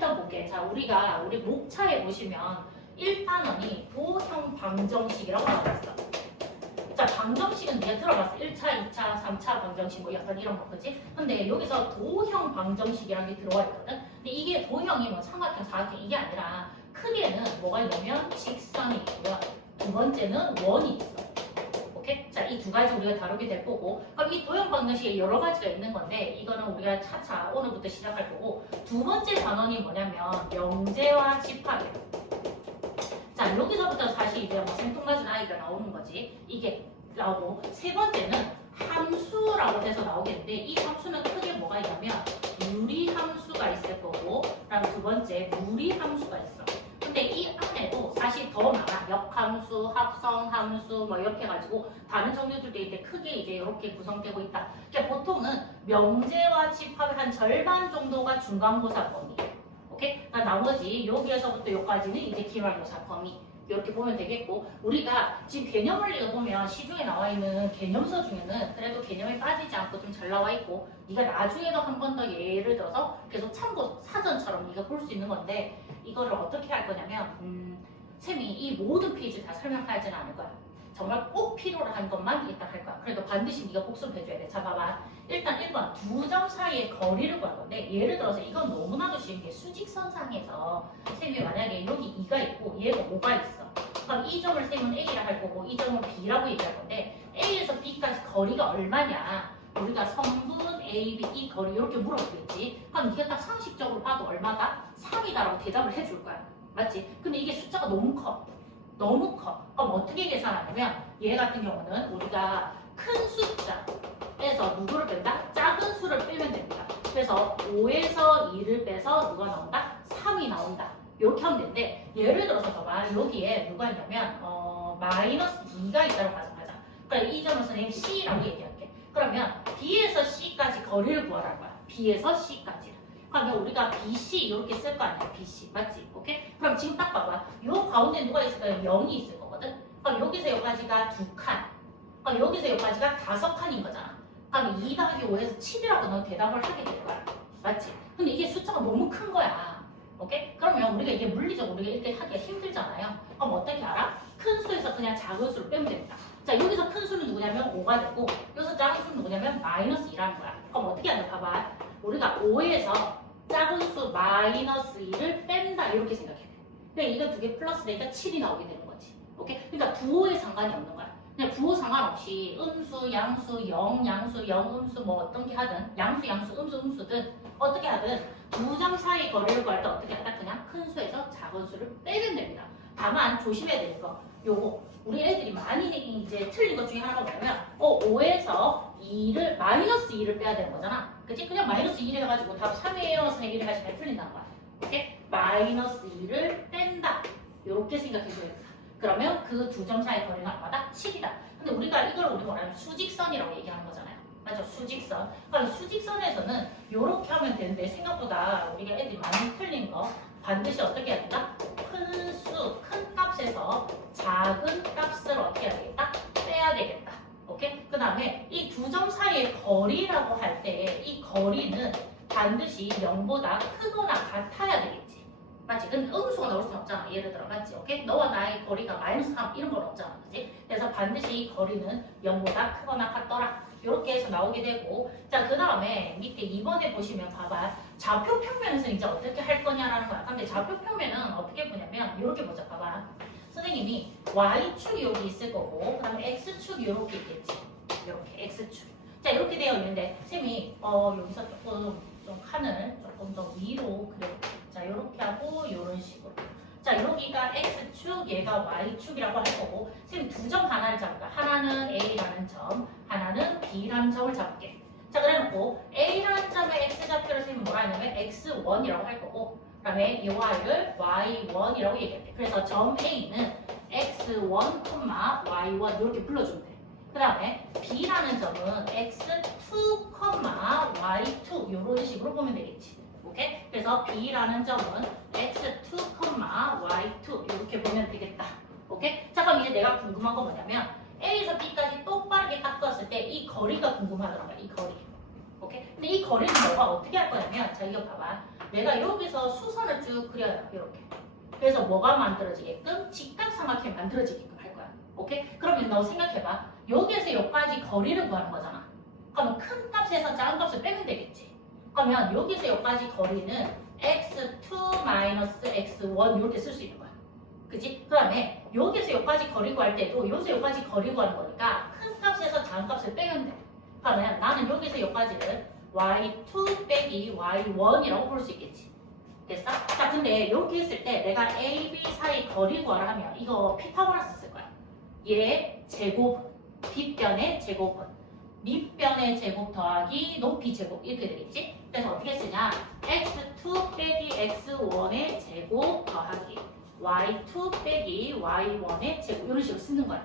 일단 볼게. 자, 우리 목차에 보시면 1단원이 도형 방정식이라고 나와 있어. 자, 방정식은 네가 들어봤어. 1차, 2차, 3차 방정식 뭐 약간 이런 거, 그치? 근데 여기서 도형 방정식이라는 게 들어와 있거든? 근데 이게 도형이 뭐 삼각형, 사각형 이게 아니라 크게는 뭐가 있냐면 직선이 있고요. 두 번째는 원이 있어. 오케이? 자, 이 두 가지 우리가 다루게 될 거고, 그럼 이 도형 방정식에 여러 가지가 있는 건데 이거는 우리가 차차 오늘부터 시작할 거고, 두 번째 단원이 뭐냐면 명제와 집합이야. 자, 여기서부터 사실 이제 뭐 생뚱맞은 아이가 나오는 거지. 이게 나오고, 세 번째는 함수라고 해서 나오겠는데 이 함수는 크게 뭐가 있냐면 유리함수가 있을 거고, 그다음 두 번째 무리함수가 있어. 근데 이 안에도 사실 더 많아. 역함수, 합성함수 뭐 이렇게 해가지고 다른 종류들도 있는데 크게 이제 이렇게 구성되고 있다. 그러니까 보통은 명제와 집합의 한 절반 정도가 중간고사 범위. 오케이? 그러니까 나머지 여기에서부터 여기까지는 이제 기말고사 범위. 이렇게 보면 되겠고, 우리가 지금 개념 원리가 보면 시중에 나와 있는 개념서 중에는 그래도 개념에 빠지지 않고 좀 잘 나와 있고, 네가 나중에도 한 번 더 예를 들어서 계속 참고 사전처럼 네가 볼 수 있는 건데, 이거를 어떻게 할 거냐면 쌤이 이 모든 페이지를 다 설명하지는 않을 거야. 정말 꼭 필요로 한 것만 일단 할 거야. 그래도 반드시 네가 복습해줘야 돼. 자, 봐봐. 일단 1번 두 점 사이의 거리를 구할 건데, 예를 들어서 이건 너무나도 쉬운 게 수직선상에서 쌤이 만약에 여기 2가 있고 얘가 5가 있어. 그럼 이 점을 쌤은 A라 할 거고 이 점을 B라고 얘기할 건데, A에서 B까지 거리가 얼마냐? 우리가 성분 A, B, 이 거리 이렇게 물어보겠지. 그럼 네가 딱 상식적으로 봐도 얼마다? 3이다라고 대답을 해줄 거야. 맞지? 근데 이게 숫자가 너무 커. 너무 커. 그럼 어떻게 계산하냐면 얘 같은 경우는 우리가 큰 숫자에서 누구를 뺀다? 작은 수를 빼면 됩니다. 그래서 5에서 2를 빼서 누가 나온다? 3이 나온다. 이렇게 하면 되는데, 예를 들어서 봐봐. 여기에 누가 있냐면 마이너스 2가 있다고 가정하자. 그러니까 이 점을 선생님 C라고 얘기할게. 그러면 B에서 C까지 거리를 구하라는 거야. B에서 C까지. 그러면 우리가 BC 이렇게 쓸 거 아니야. BC. 맞지? 오케이? 그럼 지금 딱 봐봐. 요 가운데 누가 있을까요? 0이 있을 거거든? 그럼 여기서 여기까지가 2칸. 그럼 여기서 여기까지가 5칸인 거잖아. 그럼 2 더하기 5에서 7이라고 넌 대답을 하게 될 거야. 맞지? 근데 이게 숫자가 너무 큰 거야. 오케이? 그러면 우리가 이게 물리적으로 우리가 이렇게 하기가 힘들잖아요. 그럼 어떻게 알아? 큰 수에서 그냥 작은 수를 빼면 됩니다. 자, 여기서 큰 수는 누구냐면 5가 되고, 여기서 작은 수는 누구냐면 마이너스 2라는 거야. 그럼 어떻게 하냐? 봐봐. 우리가 5에서 작은 수 마이너스 2를 뺀다. 이렇게 생각해. 그냥 이거 두 개 플러스 되니까 7이 나오게 되는 거지. 오케이? 그러니까 부호에 상관이 없는 거야. 그냥 부호 상관없이 음수, 양수, 양수, 음수 뭐 어떤 게 하든, 양수, 음수든 어떻게 하든 두 점 사이 거리를 구할 때 어떻게 하다? 그냥 큰 수에서 작은 수를 빼면 됩니다. 다만 조심해야 되는 거, 요거 우리 애들이 많이 이제 틀린 것 중에 하나가 뭐냐면 5에서 2를 마이너스 2를 빼야 되는 거잖아. 그치? 그냥 마이너스 2를 해가지고 답 3이에요. 3개를 하시면 틀린다는 거야. 오케이? 마이너스 2를 뺀다. 이렇게 생각해줘야 된다. 그러면 그 두 점 사이 거리는 얼마다? 7이다. 근데 우리가 이걸 우리 뭐냐면 수직선이라고 얘기하는 거잖아요. 맞죠? 수직선. 그러니까 수직선에서는 이렇게 하면 되는데, 생각보다 우리가 애들이 많이 틀린 거 반드시 어떻게 해야 된다? 큰 수, 큰 값에서 작은 값을 어떻게 해야 되겠다? 빼야 되겠다. 오케이? 그 다음에 이 두 점 사이의 거리라고 할 때 이 거리는 반드시 0보다 크거나 같아야 되겠지. 맞지? 근데 음수가 나올 수는 없잖아. 예를 들어, 맞지? 오케이? 너와 나의 거리가 마이너스 3 이런 건 없잖아. 그치? 그래서 반드시 이 거리는 0보다 크거나 같더라. 이렇게 해서 나오게 되고, 자, 그 다음에 밑에 2번에 보시면 봐봐. 좌표 평면에서 이제 어떻게 할 거냐라는 거야. 근데 좌표 평면은 어떻게 보냐면 이렇게 보자. 봐봐. 선생님이 Y축이 여기 있을 거고, 그 다음에 X축이 이렇게 있겠지. 이렇게 X축. 자, 이렇게 되어 있는데 쌤이 여기서 조금 좀 칸을 조금 더 위로 그려. 자, 이렇게 하고 이런 식으로. 자, 여기가 X축, 얘가 Y축이라고 할 거고, 쌤이 두 점 하나를 잡을까? 하나는 A라는 점, 하나는 B라는 점을 잡을게. 자, 그래놓고 A라는 점의 X좌표를 쌤이 뭐라 하냐면 X1이라고 할 거고, 그 다음에 이 Y를 Y1이라고 얘기할게. 그래서 점 A는 X1, Y1 이렇게 불러주면 돼. 그 다음에 B라는 점은 X2, Y2 이런 식으로 보면 되겠지. 오케이? 그래서 B라는 점은 X2, Y2 이렇게 보면 되겠다. 오케이? 자, 그럼 이제 내가 궁금한 건 뭐냐면 A에서 B까지 똑바르게 깎았을 때 이 거리가 궁금하더라고요. 이 거리. 오케이? 근데 이 거리는 너가 어떻게 할 거냐면, 자, 이거 봐봐. 내가 여기서 수선을 쭉 그려요. 이렇게. 그래서 뭐가 만들어지게끔? 직각삼각형이 만들어지게끔 할 거야. 오케이? 그러면 너 생각해봐. 여기에서 여기까지 거리를 구하는 거잖아. 그러면 큰 값에서 작은 값을 빼면 되겠지. 그러면 여기서 여기까지 거리는 x2 마이너스 x1 이렇게 쓸 수 있는 거야. 그지? 그 다음에 여기서 여기까지 거리 구할 때도 여기서 여기까지 거리 구하는 거니까 큰 값에서 작은 값을 빼면 돼. 그러면 나는 여기서 여기까지를 y2 빼기 y1이라고 볼 수 있겠지. 됐어? 자, 근데 이렇게 했을 때 내가 A, B 사이 거리 구하라 하면 이거 피타고라스 쓸 거야. 얘 제곱, 빗변의 제곱은 밑변의 제곱 더하기 높이 제곱 이렇게 되겠지? 그래서 어떻게 쓰냐? x2 빼기 x1의 제곱 더하기 y2 빼기 y1의 제곱 이런 식으로 쓰는 거야.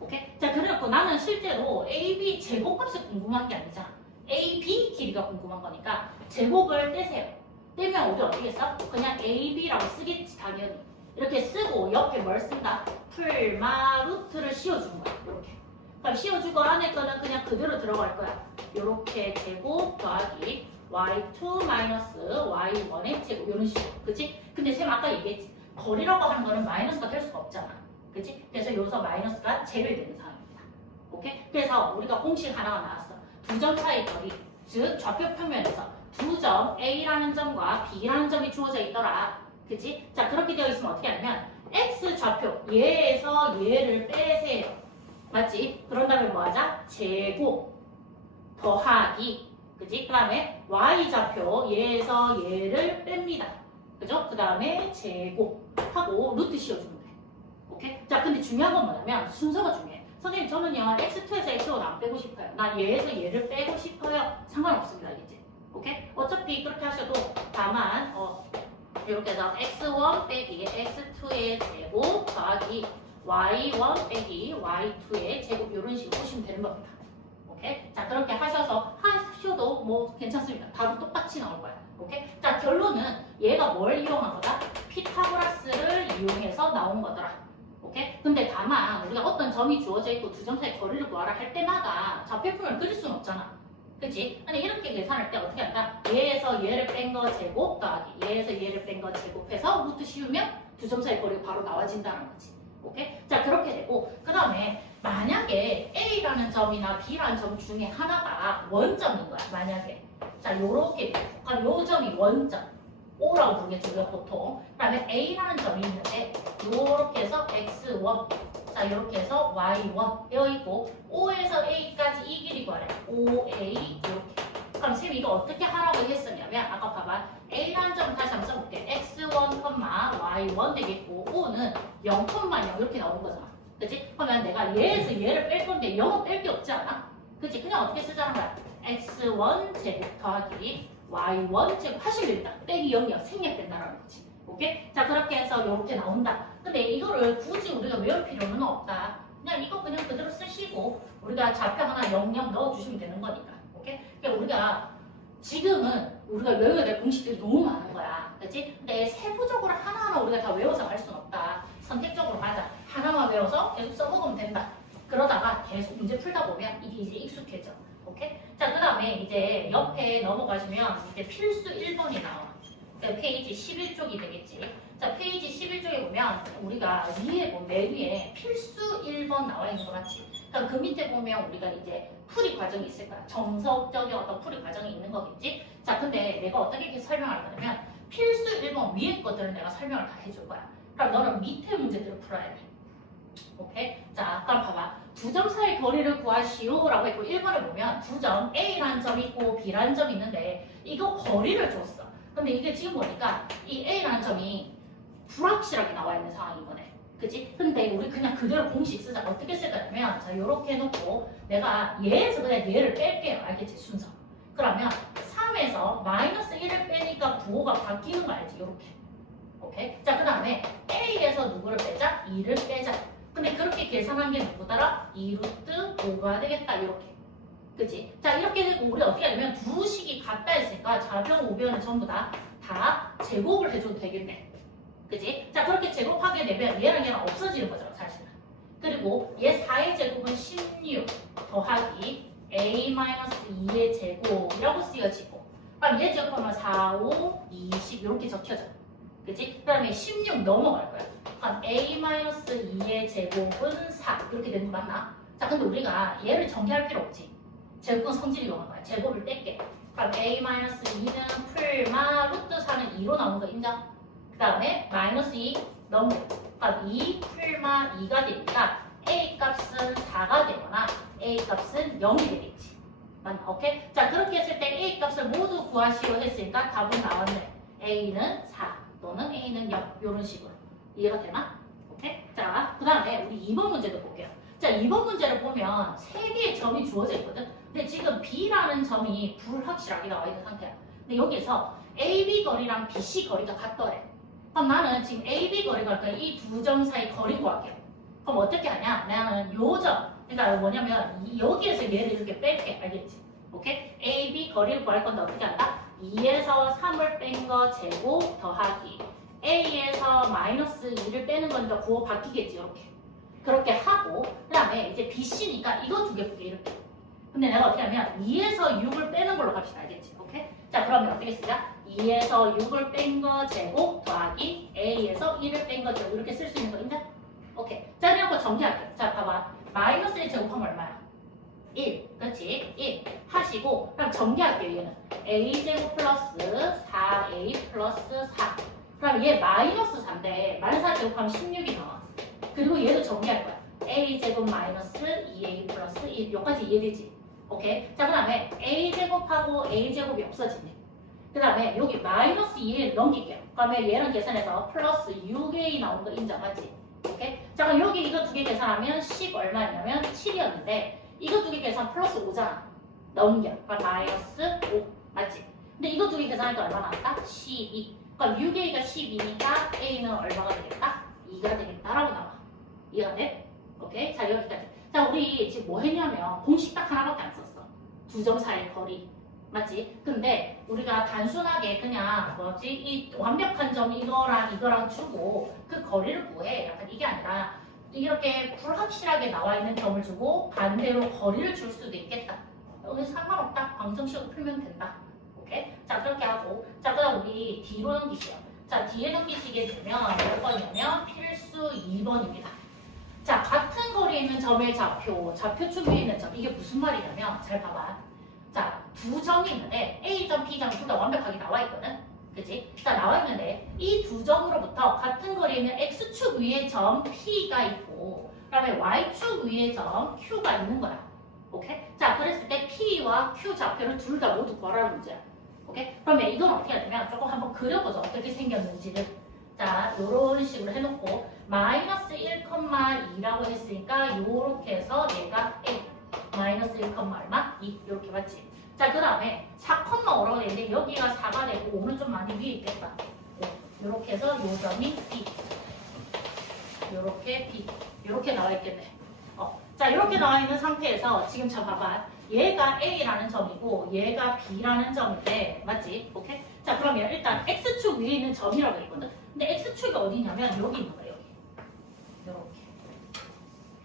오케이? 자, 그래갖고 나는 실제로 AB 제곱값이 궁금한 게 아니잖아. AB 길이가 궁금한 거니까 제곱을 떼세요. 떼면 우리 어떻게 써? 그냥 AB라고 쓰겠지 당연히. 이렇게 쓰고 옆에 뭘 쓴다? 풀마 루트를 씌워주는 거야. 이렇게. 그럼 씌워주고 안에 거는 그냥 그대로 들어갈 거야. 이렇게 제곱 더하기 y2 마이너스 y1의 제곱 이런 식으로. 그치? 근데 쌤 아까 얘기했지. 거리라고 하는 거는 마이너스가 될 수가 없잖아. 그치? 그래서 여기서 마이너스가 제외되는 상황입니다. 오케이? 그래서 우리가 공식 하나가 나왔어. 두 점 사이 거리. 즉 좌표 평면에서 두 점 A라는 점과 B라는 점이 주어져 있더라. 그치? 자, 그렇게 되어 있으면 어떻게 하냐면 X 좌표 얘에서 얘를 빼세요. 맞지? 그런 다음에 뭐 하자? 제곱 더하기. 그치? 그 다음에 Y 좌표 얘에서 얘를 뺍니다. 그죠? 그 다음에 제곱하고 루트 씌워주면 돼. 오케이? 자, 근데 중요한 건 뭐냐면 순서가 중요해. 선생님 저는요 x2에서 x1 안 빼고 싶어요. 난 얘에서 얘를 빼고 싶어요. 상관없습니다. 알겠지? 오케이? 어차피 그렇게 하셔도 다만 이렇게 해서 x1 빼기 x2의 제곱 더하기 y1 빼기 y2의 제곱 이런 식으로 보시면 되는 겁니다. 오케이? 자, 그렇게 하셔도 뭐 괜찮습니다. 답은 똑같이 나올 거야. 오케이? 자, 결론은 얘가 뭘 이용한 거다? 피타고라스를 이용해서 나온 거더라. 오케이? 근데 다만 우리가 어떤 점이 주어져 있고 두 점 사이 거리를 구하라 할 때마다 좌표표를 그릴 수는 없잖아. 그치? 근데 이렇게 계산할 때 어떻게 한다? 얘에서 얘를 뺀 거 제곱 더하기 얘에서 얘를 뺀 거 제곱해서 루트 씌우면 두 점 사이 거리가 바로 나와진다는 거지. 오케이? 자, 그렇게 되고 그 다음에 만약에 A라는 점이나 B라는 점 중에 하나가 원점인 거야. 만약에 자, 요렇게 그러니까 요 점이 원점 O라고 부르겠죠, 우리가 보통. 그 다음에 A라는 점이 있는데 요렇게 해서 X1 자, 이렇게 해서 Y1 되어 있고 O에서 A까지 이 길이 구하래. OA 이렇게. 그럼 쌤이 이거 어떻게 하라고 했었냐면 아까 봐봐. A라는 점 다시 한번 써볼게. X1, Y1 되겠고 O는 0, 0 이렇게 나오는 거잖아. 그치? 그러면 내가 얘에서 얘를 뺄 건데 0은 뺄 게 없지 않아? 그치? 그냥 어떻게 쓰자는 거야? X1 제곱 더하기 Y1 제곱 하시면 됩니다. 빼기 0이야. 생략된다라는 거지. 오케이? 자, 그렇게 해서 이렇게 나온다. 근데 이거를 굳이 우리가 외울 필요는 없다. 그냥 이거 그냥 그대로 쓰시고 우리가 좌표 하나 0, 0 넣어주시면 되는 거니까. 오케이? 그러니까 우리가 지금은 우리가 외워야 될 공식들이 너무 많은 거야. 그치? 근데 세부적으로 하나하나 우리가 다 외워서 갈 수는 없다. 선택적으로 가자. 하나만 외워서 계속 써먹으면 된다. 그러다가 계속 문제 풀다 보면 이게 이제 익숙해져. 오케이? 자, 그 다음에 이제 옆에 넘어가시면 이제 필수 1번이 나와. 그러니까 페이지 11쪽이 되겠지. 자, 페이지 11쪽에 보면 우리가 위에 맨 위에 필수 1번 나와 있는 거 맞지? 그럼 그 밑에 보면 우리가 이제 풀이 과정이 있을 거야. 정석적인 어떤 풀이 과정이 있는 거겠지? 자, 근데 내가 어떻게 이렇게 설명할 거냐면 필수 1번 위에 것들은 내가 설명을 다 해줄 거야. 그럼 너는 밑에 문제들을 풀어야 돼. 오케이? 자, 아까 봐봐. 두 점 사이 거리를 구하시오라고 했고 1번에 보면 두 점 A라는 점이 있고 B라는 점이 있는데 이거 거리를 줬어. 근데 이게 지금 보니까 이 A라는 점이 불확실하게 나와 있는 상황인 거네. 그치? 근데 우리 그냥 그대로 공식 쓰자. 어떻게 쓸 거냐면 자, 요렇게 해놓고 내가 얘에서 그냥 얘를 뺄게요. 알겠지? 순서. 그러면 3에서 마이너스 1을 빼니까 부호가 바뀌는 거 알지? 요렇게. 오케이? 자, 그 다음에 A에서 누구를 빼자? 2를 빼자. 근데 그렇게 계산한 게 누구더라? 2루트 5가 되겠다. 이렇게. 그치? 자, 이렇게 되고 우리 어떻게 하냐면 두 식이 같다 했으니까 좌변, 우변은 전부 다 제곱을 해줘도 되겠네. 그치? 자, 그렇게 제곱하게 되면 얘랑 얘랑 없어지는 거죠, 사실은. 그리고 얘 4의 제곱은 16 더하기 a-2의 제곱이라고 쓰여지고 그럼 얘 제곱하면 4, 5, 20 이렇게 적혀져. 그치? 그 다음에 16 넘어갈 거야. 그럼 a-2의 제곱은 4 이렇게 되는 거 맞나? 자 근데 우리가 얘를 전개할 필요 없지. 제곱은 성질이 이용한 거야. 제곱을 뗄게. 그럼 a-2는 풀마 루트 4는 2로 나오는 거 인정? 그 다음에 마이너스 2 넘겨. 그럼 2 풀마 2가 되니까 a 값은 4가 되거나 a 값은 0이 되겠지. 맞나? 오케이? 자 그렇게 했을 때 a 값을 모두 구하시오 했으니까 답은 나왔네. a는 4 또는 a는 0 이런 식으로. 이해가 되나? 오케이? 자 그 다음에 우리 2번 문제도 볼게요. 자 2번 문제를 보면 3개의 점이 주어져 있거든. 근데 지금 B라는 점이 불확실하게 나와 있는 상태야. 근데 여기서 AB 거리랑 BC 거리가 같더래. 그럼 나는 지금 AB 거리가 이 두 점 사이 거리 구할게요. 그럼 어떻게 하냐? 나는 요 점, 그러니까 뭐냐면 여기에서 얘를 이렇게 뺄게. 알겠지? 오케이? AB 거리를 구할 건데 어떻게 한다? 2에서 3을 뺀 거 제곱 더하기 A에서 마이너스 2를 빼는 건데 구호 바뀌겠지. 이렇게. 그렇게 하고 그 다음에 이제 BC니까 이거 두 개 볼게. 이렇게. 근데 내가 어떻게 하면 2에서 6을 빼는 걸로 갑시다. 알겠지? 오케이? 자 그러면 어떻게 쓰자? 2에서 6을 뺀 거 제곱 더하기 A에서 1을 뺀 거 제곱 이렇게 쓸 수 있는 거 인정? 오케이. 자 이런 거 정리할게. 자 봐봐. 마이너스 1 제곱하면 얼마야? 1. 그렇지? 1 하시고 그럼 정리할게요. 얘는 A제곱 플러스 4A 플러스 4 그럼 얘 마이너스 4인데 마이너스 4 제곱하면 16이 나와. 그리고 얘도 정리할 거야. A제곱 마이너스 2A 플러스 1 여기까지 이해되지? 오케이. 자, 그 다음에 A제곱하고 A제곱이 없어지네. 그 다음에 여기 마이너스 2를 넘길게요. 그러면 얘는 계산해서 플러스 6A 나오는 거 인정하지? 오케이. 자, 그럼 여기 이거 두 개 계산하면 10 얼마냐면 7이었는데 이거 두 개 계산 플러스 5잖아. 넘겨. 그럼 마이너스 5. 맞지? 근데 이거 두 개 계산하니까 얼마 나왔다? 12. 그럼 6A가 12니까 A는 얼마가 되겠다? 2가 되겠다라고 나와. 이해가 돼? 오케이. 자, 여기까지. 자, 우리 지금 뭐 했냐면 공식 딱 하나밖에 안 썼어. 두 점 사이의 거리. 맞지? 근데 우리가 단순하게 그냥 뭐지? 이 완벽한 점 이거랑 주고 그 거리를 구해. 약간 이게 아니라 이렇게 불확실하게 나와 있는 점을 주고 반대로 거리를 줄 수도 있겠다. 여기 상관없다. 방정식으로 풀면 된다. 오케이? 자, 그렇게 하고 자, 그다음 우리 D로 넘기세요. 자, D에 넘기시게 되면 몇 번이냐면 필수 2번입니다. 자, 같은 거리에 있는 점의 좌표축 위에 있는 점. 이게 무슨 말이냐면 잘 봐봐. 자, 두 점이 있는데 A점, B점 둘 다 완벽하게 나와 있거든. 그치? 자, 나와 있는데 이 두 점으로부터 같은 거리에 있는 X축 위에 점 P가 있고 그 다음에 Y축 위에 점 Q가 있는 거야. 오케이? 자, 그랬을 때 P와 Q 좌표를 둘 다 모두 구하라는 문제야. 오케이? 그러면 이건 어떻게 하냐면 조금 한번 그려보자. 어떻게 생겼는지를. 자, 요런 식으로 해놓고 마이너스 1,2라고 했으니까 요렇게 해서 얘가 A 마이너스 1, 얼마? 2 이렇게 맞지? 자, 그 다음에 4,5라고 되는데 여기가 4가 되고 5는 좀 많이 위에 있겠다. 요렇게 해서 요 점이 B 요렇게 B 요렇게 나와 있겠네. 자, 이렇게 나와 있는 상태에서 지금 저 봐봐. 얘가 A라는 점이고 얘가 B라는 점인데 맞지? 오케이? 자, 그러면 일단 X축 위에 있는 점이라고 했거든. 근데 X축이 어디냐면 여기 있는 거예요.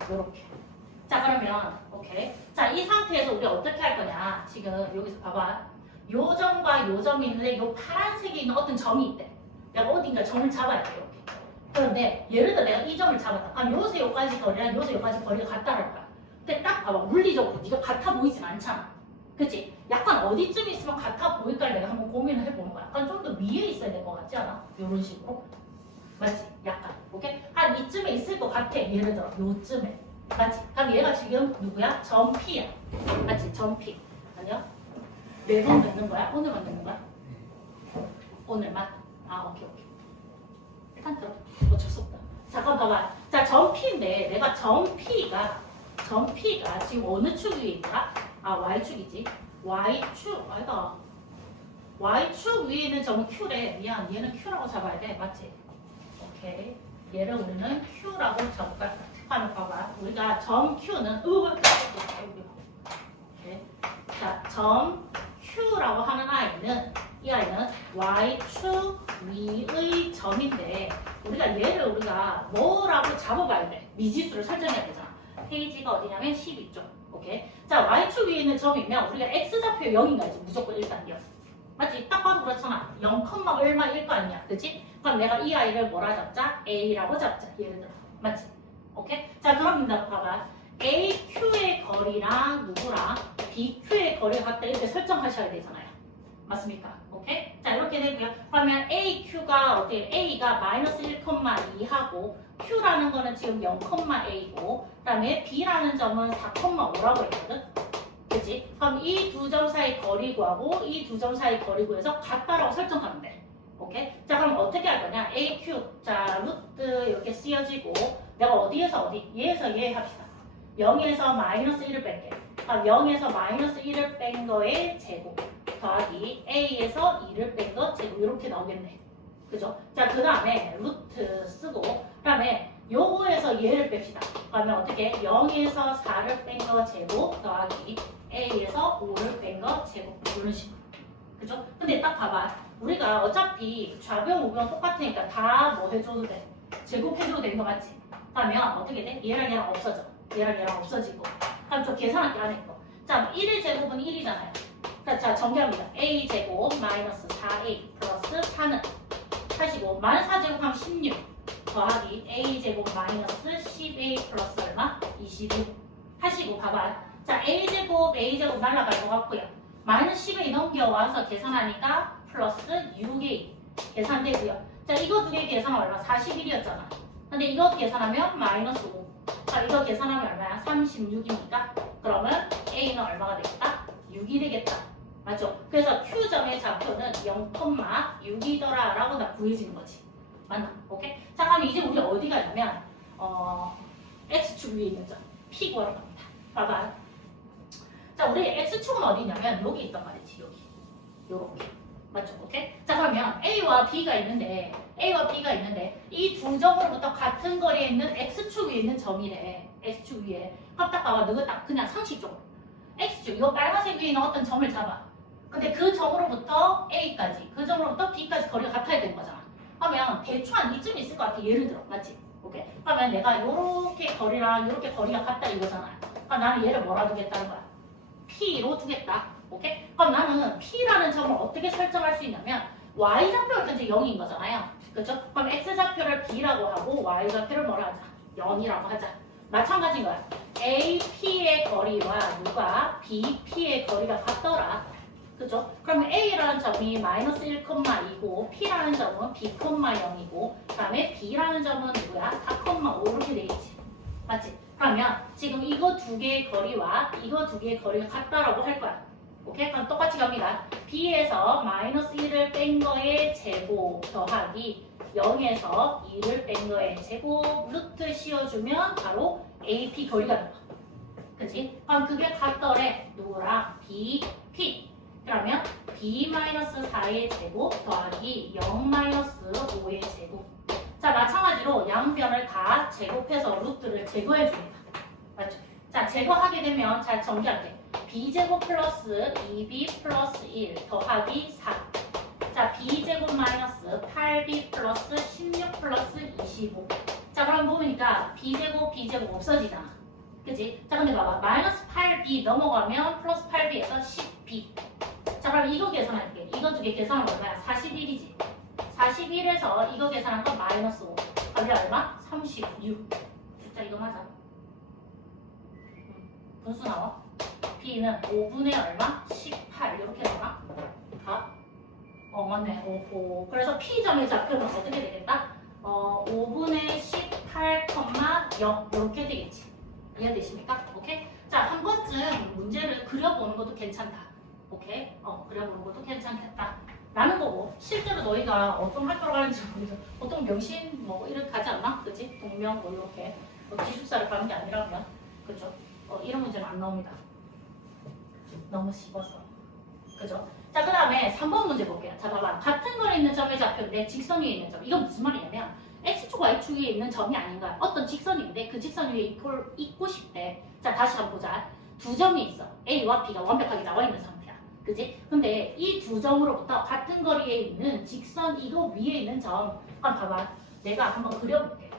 요렇게. 자, 그러면 오케이. 자, 이 상태에서 우리 어떻게 할 거냐? 지금 여기서 봐봐. 요 점과 요 점이 있는데 요 파란색에 있는 어떤 점이 있대. 내가 어딘가 점을 잡아야 돼. 이렇게. 그런데 예를 들어 내가 이 점을 잡았다. 그럼 요새 요까지 거리랑 요새 요까지 거리가 같다랄 거야. 근데 딱 봐봐. 물리적으로 네가 같아 보이진 않잖아. 그치? 약간 어디쯤 있으면 같아 보일까를 내가 한번 고민을 해보는 거야. 약간 좀 더 위에 있어야 될 것 같지 않아? 요런 식으로. 맞지? 약간. 오케이? 한 이쯤에 있을 것 같아. 예를 들어 요쯤에. 맞지? 그럼 얘가 지금 누구야? 점 P야. 맞지? 점 P. 아니야? 매번 넣는 거야? 오늘만 넣는 거야? 오늘만? 아, 오케이. 일단 들어. 어쩔 수 없다. 잠깐 봐봐. 자, 점 P인데 내가 점 P가 지금 어느 축 위에 있더라? 아, Y축이지. Y축, 아니다. Y축 위에 있는 점은 Q래. 미안, 얘는 Q라고 잡아야 돼. 맞지? 오케이. 얘를 우리는 Q라고 잡을까? 한번 봐봐. 우리가 점 Q는 오케이. 자, 점 Q라고 하는 이 아이는 Y축 위의 점인데 우리가 얘를 뭐라고 잡아봐야 돼. 미지수를 설정해야 되잖아. 페이지가 어디냐면 12쪽. 오케이. 자, y축 위에 있는 점이면 우리가 x좌표 0인가지 무조건 일단요. 맞지? 딱 봐도 그렇잖아. 0, 얼마일 거 아니야. 그치? 그럼 내가 이 아이를 뭐라 잡자? A라고 잡자. 예를 들어. 맞지? 오케이? 자, 그럼 이제 봐봐. AQ의 거리랑 누구랑 BQ의 거리가 같다 이렇게 설정하셔야 되잖아요. 맞습니까? 오케이? 자, 이렇게 되고요. 그러면 AQ가 어떻게? A가 마이너스 1,2하고 Q라는 거는 지금 0,A고 그 다음에 B라는 점은 4,5라고 했거든? 그치? 그럼 이 두 점 사이 거리 구하고 이 두 점 사이 거리 구해서 같다라고 설정하면 돼. 오케이? 자, 그럼 어떻게 할 거냐? AQ. 자, 루트 이렇게 쓰여지고 내가 어디에서 어디? 얘에서 얘 합시다. 0에서 마이너스 1을 뺄게. 그럼 0에서 마이너스 1을 뺀 거의 제곱 더하기 A에서 2를 뺀 거 제곱 이렇게 나오겠네. 그죠? 자, 그 다음에 루트 쓰고 그 다음에 요거에서 얘를 뺍시다. 그러면 어떻게? 0에서 4를 뺀 거 제곱 더하기 A에서 5를 뺀 거 제곱 이런 식으로. 그죠? 근데 딱 봐봐. 우리가 어차피 좌변 우변 똑같으니까 다 뭐 해줘도 돼. 제곱해줘도 되는 거 맞지? 그러면 어떻게 돼? 얘랑 얘랑 없어져. 얘랑 얘랑 없어지고. 그럼 저 계산할게 안에 거. 자, 1의 제곱은 1이잖아요. 자, 정리합니다. A 제곱 마이너스 4A 플러스 4는 하시고 마이너스 4제곱 하면 16 더하기 A 제곱 마이너스 10A 플러스 얼마? 26 하시고 봐봐. 자, A 제곱 날라갈 것 같고요. 마이너스 10A 넘겨와서 계산하니까 플러스 6A 계산되고요. 자, 이거 두 개 계산하면 얼마? 41이었잖아. 근데 이거 계산하면 마이너스 5. 자, 이거 계산하면 얼마야? 36이니까 그러면 A는 얼마가 되겠다? 6이 되겠다. 맞죠? 그래서 Q점의 좌표는 0,6이더라 라고 다 구해지는 거지. 맞나? 오케이? 자, 그럼 이제 우리 어디 가냐면 X축 위에 있는 점 P 구하러 갑니다. 봐봐. 자, 우리 X축은 어디냐면 여기 있단 말이지. 여기. 요렇게. 맞죠? 오케이? 자, 그러면 A와 B가 있는데 이 두 점으로부터 같은 거리에 있는 X축 위에 있는 점이래. X축 위에. 그럼 딱 봐봐. 너가 딱 그냥 상식적으로 X축, 이거 빨간색 위에 있는 어떤 점을 잡아. 근데 그 점으로부터 A까지, 그 점으로부터 B까지 거리가 같아야 되는 거잖아. 그러면 대충 한 이쯤 있을 것 같아. 예를 들어. 맞지? 오케이. 그러면 내가 요렇게 거리랑 요렇게 거리가 같다 이거잖아. 그럼 나는 얘를 뭐라 두겠다는 거야? P로 두겠다. 오케이? 그럼 나는 P라는 점을 어떻게 설정할 수 있냐면 Y좌표가 현재 0인 거잖아요. 그렇죠? 그럼 X좌표를 B라고 하고 Y좌표를 뭐라 하자? 0이라고 하자. 마찬가지인 거야. AP의 거리와 누가 BP의 거리가 같더라. 그죠? 그러면 A라는 점이 마이너스 1,2고 P라는 점은 B,0이고 그 다음에 B라는 점은 누구야? 4,5 이렇게 되겠지. 맞지? 그러면 지금 이거 두 개의 거리와 이거 두 개의 거리가 같다라고 할 거야. 오케이? 그럼 똑같이 갑니다. B에서 마이너스 1을 뺀 거의 제곱 더하기 0에서 2를 뺀 거의 제곱 루트 씌워주면 바로 AP 거리가 나와. 그치? 그럼 그게 같더래. 누구랑? B, P. 그러면 B-4의 제곱 더하기 0-5의 제곱. 자, 마찬가지로 양변을 다 제곱해서 루트를 제거해 줍니다. 맞죠? 자, 제거하게 되면 잘 정리할게. B제곱 플러스 2B 플러스 1 더하기 4. 자, B제곱 마이너스 8B 플러스 16 플러스 25. 자, 그럼 보니까 B제곱 없어지잖아. 그치? 자, 근데 봐봐. 마이너스 8B 넘어가면 플러스 8B에서 10B. 자, 그럼 이거 계산할게. 이거 두 개 계산하면 얼마야? 41이지. 41에서 이거 계산한 건 마이너스 5. 그게 얼마? 36. 숫자 이거 맞아? 분수 나와? B는 5분의 얼마? 18. 이렇게 나와? 다? 맞네. 오호. 그래서 P점의 좌표는 어떻게 되겠다? 5분의 18,0 이렇게 되겠지. 이해되십니까? 오케이? 자, 한 번쯤 문제를 그려보는 것도 괜찮다. 오케이? 그려보는 것도 괜찮겠다. 라는 거고, 실제로 너희가 어떤 학교로 가는지 모르겠어. 보통 명신 뭐 이렇게 가지 않나? 그치? 동명 뭐 이렇게. 기숙사를 가는 게 아니라면. 그죠? 이런 문제는 안 나옵니다. 너무 쉽어서. 그죠? 자, 그 다음에 3번 문제 볼게요. 자, 봐봐. 같은 거리에 있는 점의 좌표인데 직선 위에 있는 점. 이건 무슨 말이냐면 X축, Y축 위에 있는 점이 아닌가. 어떤 직선인데 그 직선 위에 있고 싶대. 자, 다시 한번 보자. 두 점이 있어. A와 B가 완벽하게 나와 있는 상태야. 그지? 근데 이 두 점으로부터 같은 거리에 있는 직선 이거 위에 있는 점. 한번 봐봐. 내가 한번 그려볼게.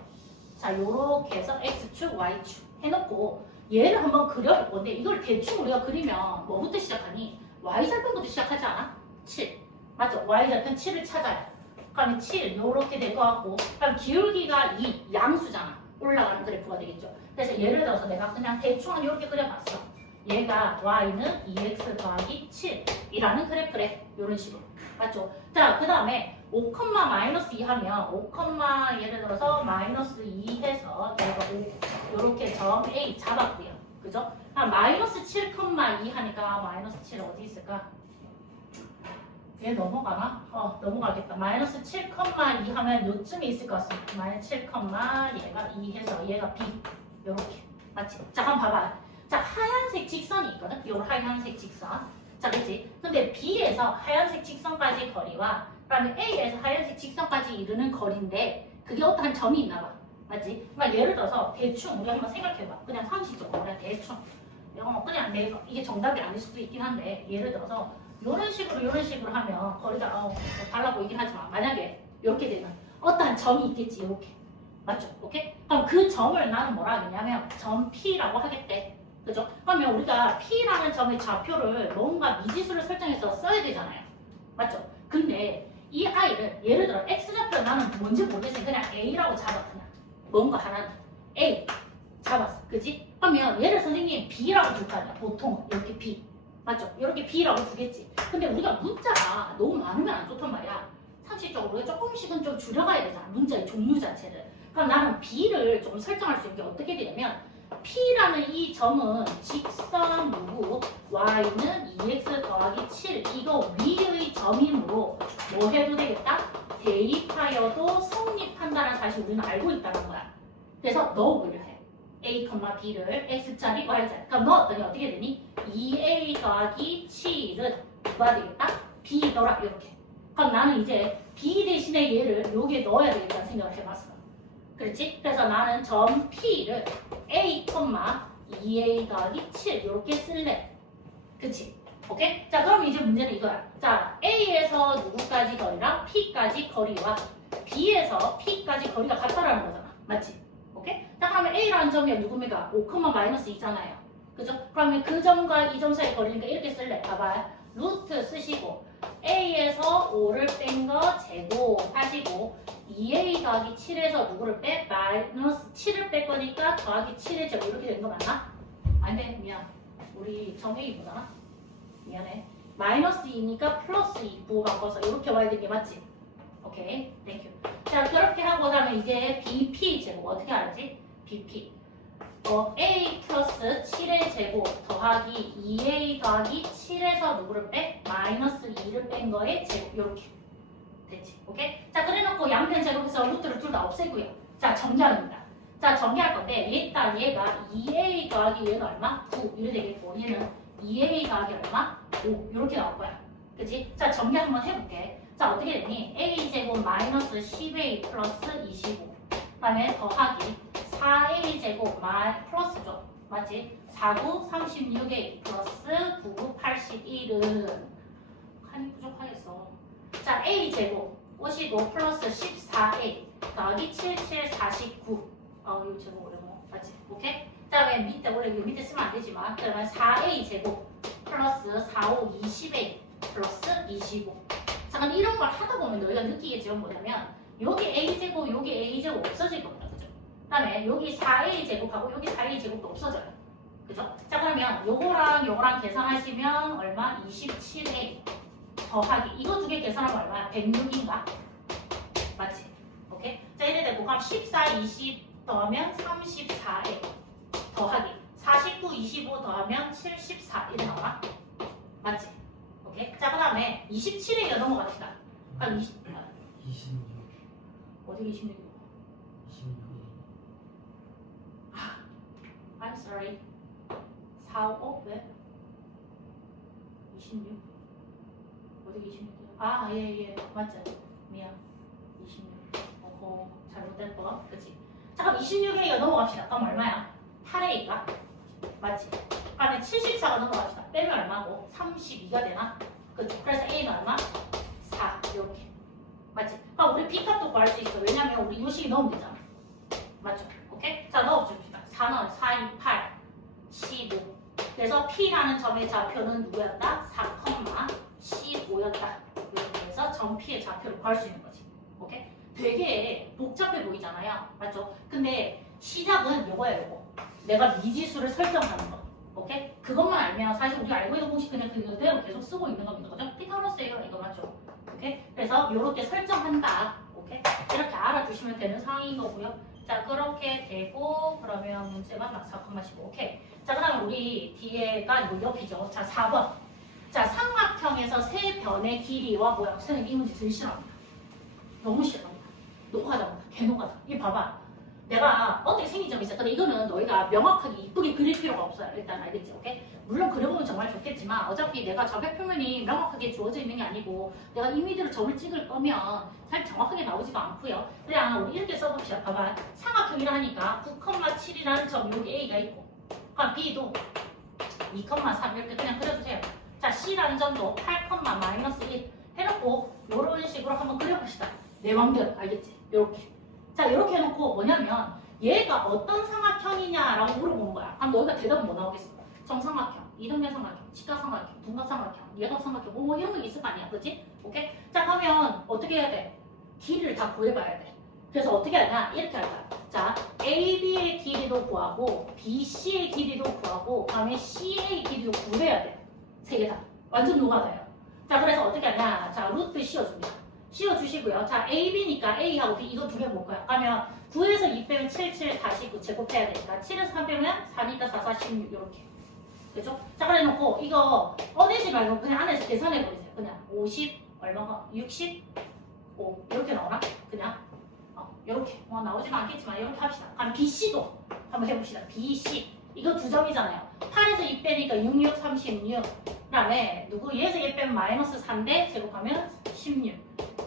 자, 요렇게 해서 X축, Y축 해놓고 얘를 한번 그려볼 건데 이걸 대충 우리가 그리면 뭐부터 시작하니? y절편부터 시작하지 않아? 7 맞죠? y절편 7을 찾아요. 그러면 7 요렇게 될 것 같고 그럼 기울기가 2 양수잖아. 올라가는 그래프가 되겠죠. 그래서 예를 들어서 내가 그냥 대충 이렇게 그려봤어. 얘가 y는 2x 더하기 7이라는 그래프래. 이런 식으로. 맞죠? 자, 그 다음에 5, 마이너스 2 하면 5, 예를 들어서 마이너스 2 해서 얘가 5 이렇게 점 A 잡았고요. 그죠? 그럼 마이너스 7, 2 하니까 마이너스 7 어디 있을까? 얘 넘어가나? 넘어가겠다. 마이너스 7, 2 하면 요쯤에 있을 것 같습니다. 마이너스 7, 얘가 2 해서 얘가 B. 요렇게. 맞지? 자, 한번 봐봐요. 자, 하얀색 직선이 있거든? 요 하얀색 직선. 자, 그치? 근데 B에서 하얀색 직선까지 거리와 그다음에 A에서 하얀색 직선까지 이르는 거리인데 그게 어떠한 점이 있나 봐. 맞지? 그러니까 예를 들어서 대충 우리 한번 생각해봐. 그냥 상식적으로 그냥 대충. 그냥 내가 이게 정답이 아닐 수도 있긴 한데 예를 들어서 이런 식으로 하면 거리가 달라 보이긴 하지만 만약에 이렇게 되면 어떠한 점이 있겠지. 이렇게. 맞죠? 오케이? 그럼 그 점을 나는 뭐라 하겠냐면 점 P라고 하겠대. 그죠? 그러면 우리가 P라는 점의 좌표를 뭔가 미지수를 설정해서 써야 되잖아요. 맞죠? 근데 이 아이를 예를 들어 X좌표를 나는 뭔지 모르겠으니 그냥 A라고 잡아. 그냥 뭔가 하나는 A 잡았어. 그지? 그러면 얘를 선생님 B라고 줄 거 아니야. 보통 이렇게 B. 맞죠? 이렇게 B라고 주겠지. 근데 우리가 문자가 너무 많으면 안 좋단 말이야. 상식적으로 조금씩은 좀 줄여가야 되잖아. 문자의 종류 자체를. 그럼 나는 B를 좀 설정할 수 있는 게 어떻게 되냐면 P라는 이 점은 직선 누구 y는 2x 더하기 7 이거 위의 점이므로 뭐 해도 되겠다? 대입하여도 성립한다는 사실 우리는 알고 있다는 거야. 그래서 넣어보려 해. a, b를 x짜리, y짜리. 그럼 넣었더니 어떻게 되니? 2a 더하기 7은 뭐가 되겠다? b더라 이렇게. 그럼 나는 이제 b 대신에 얘를 여기에 넣어야 되겠다는 생각을 해봤어. 그렇지? 그래서 나는 점 P를 A, 2A 더하기 7 이렇게 쓸래. 그치? 오케이? 자, 그럼 이제 문제는 이거야. 자, A에서 누구까지 거리랑 P까지 거리와 B에서 P까지 거리가 같다라는 거잖아. 맞지? 오케이? 자, 그러면 A라는 점이 누굽니까? 5, 마이너스 2잖아요. 그죠? 그러면 그 점과 이 점 사이 거리니까 이렇게 쓸래. 봐봐요. 루트 쓰시고 A에서 5를 뺀 거 제곱하시고 2a 더하기 7에서 누구를 빼? 마이너스 7을 뺄 거니까 더하기 7의 제곱 이렇게 되는 거 맞나? 아닌데 미안. 우리 점 A 보잖아. 미안해. 마이너스 2니까 플러스 2 부호 바꿔서 이렇게 와야 되는 게 맞지? 오케이. 땡큐. 자, 그렇게 하고 나면 이제 BP 제곱 어떻게 알지? BP. A 플러스 7의 제곱 더하기 2a 더하기 7에서 누구를 빼? 마이너스 2를 뺀 거의 제곱 이렇게 됐지. 오케이? 자, 그래놓고 양변 제곱해서 루트를 둘 다 없애고요. 자, 정리합니다. 자, 정리할 건데 일단 얘가 2a 더하기 얘가 얼마? 9 이래 되겠고 얘는 2a 더하기 얼마? 5 이렇게 나올 거야. 그치? 자, 정리 한번 해볼게. 자, 어떻게 되니? a 제곱 마이너스 10a 플러스 25 그다음에 더하기 4a 제곱 플러스죠. 맞지? 4, 9, 36a 플러스 9, 81은 칸이 부족하겠어. 자, a 제곱 55 플러스 14a 더하기 77, 49 이거 제곱 어려워. 맞지? 오케이? 그 다음에 밑에 원래 이거 밑에 쓰면 안 되지만 그 다음에 4a 제곱 플러스 4, 5, 20a 플러스 25 자, 근데 이런 걸 하다 보면 너희가 느끼겠지만 뭐냐면 여기 a 제곱 여기 a 제곱 없어질 겁니다. 그죠? 그 다음에 여기 4a 제곱하고 여기 4a 제곱도 없어져요. 그죠? 자, 그러면 요거랑 계산하시면 얼마? 27a 더하기 이거 두 개 계산하면 얼마야? 106인가? 맞지? 오케이? 자, 이래 되고 그럼 14, 20 더하면 34a 더하기 49, 25 더하면 74 이래 나와? 맞지? 오케이? 자, 그 다음에 27에게 넘어갑시다. 그럼 26 어디 26? 26이 I'm sorry 4, 5, 왜? 26 어디 26이야? 예, 맞죠? 미안 26 잘못된 거 그치? 자, 그럼 26A가 넘어갑시다. 그럼 얼마야? 8A가? 맞지? 그 다음에 74가 넘어갑시다. 빼면 얼마고? 32가 되나? 그쵸? 그래서 A는 얼마? 4 이렇게 맞지? 그럼 우리 B값도 구할 수 있어. 왜냐면 우리 요식이 넣으면 되잖아. 맞죠? 오케이? 자, 넣어줍시다. 4는 4, 2, 8 15. 그래서 P라는 점의 좌표는 누구였다? 4,15였다. 이렇게 해서 점 P의 좌표를 구할 수 있는 거지. 오케이? 되게 복잡해 보이잖아요. 맞죠? 근데 시작은 요거야, 요거. 내가 미지수를 설정하는 거. 오케이? 그것만 알면 사실 우리가 알고 있는 공식 그냥 그대로 계속 쓰고 있는 겁니다. 그죠? 피타고라스 이거 맞죠? 오케이? 그래서 요렇게 설정한다. 오케이? 이렇게 알아주시면 되는 상황인 거고요. 자, 그렇게 되고 그러면 문제가 막 4,15. 오케이. 자, 그다음에 우리 뒤에가 이거 옆이죠. 자, 4번. 자, 삼각형에서 세 변의 길이와 모양. 선생님 이 문제 제일 싫어합니다. 너무 싫어합니다. 녹화다. 개녹아다. 이 봐봐. 내가 어떻게 생긴 점이 있어. 근데 이거는 너희가 명확하게 이쁘게 그릴 필요가 없어요. 일단 알겠지? 오케이? 물론 그려보면 정말 좋겠지만 어차피 내가 좌표 표면이 명확하게 주어져 있는 게 아니고 내가 이미지로 점을 찍을 거면 사실 정확하게 나오지도 않고요. 그냥 우리 이렇게 써봅시다. 봐봐. 삼각형이라 하니까 9,7이라는 점 여기 A가 있고 그럼 B도 2,3 이렇게 그냥 그려주세요. 자, C라는 점도 8,-1 해놓고 이런 식으로 한번 그려봅시다. 내 맘대로. 알겠지? 이렇게. 자, 이렇게 해놓고 뭐냐면 얘가 어떤 삼각형이냐라고 물어보는 거야. 그럼 너희가 대답은 뭐 나오겠어? 정삼각형, 이등변 삼각형, 직각삼각형, 둔각삼각형, 예각삼각형 뭐 이런 거 있을 거 아니야. 그치? 오케이? 자, 그러면 어떻게 해야 돼? 길이를 다 구해봐야 돼. 그래서 어떻게 하냐? 이렇게 할 거야. 자, AB의 길이도 구하고 BC의 길이도 구하고 다음에 CA의 길이도 구해야 돼. 세 개 다. 완전 노가다예요. 자, 그래서 어떻게 하냐? 자, 루트 씌워줍니다. 씌워주시고요. 자, AB니까 A하고 B 이거 두 개 볼 거야. 그러면 9에서 2 빼면 7, 7, 49 제곱해야 되니까 7에서 3 빼면 4니까 4, 4, 16 이렇게. 그죠? 자, 그래 놓고 이거 꺼내지 말고 그냥 안에서 계산해 버리세요. 그냥 50 얼마가 65 이렇게 나오나? 그냥 이렇게 뭐 나오지는 않겠지만 이렇게 합시다. 그럼 BC도 한번 해봅시다. BC 이거 두 점이잖아요. 8에서 2 빼니까 66, 36. 그다음에 누구 얘에서 얘 빼면 마이너스 3대 제곱하면 16.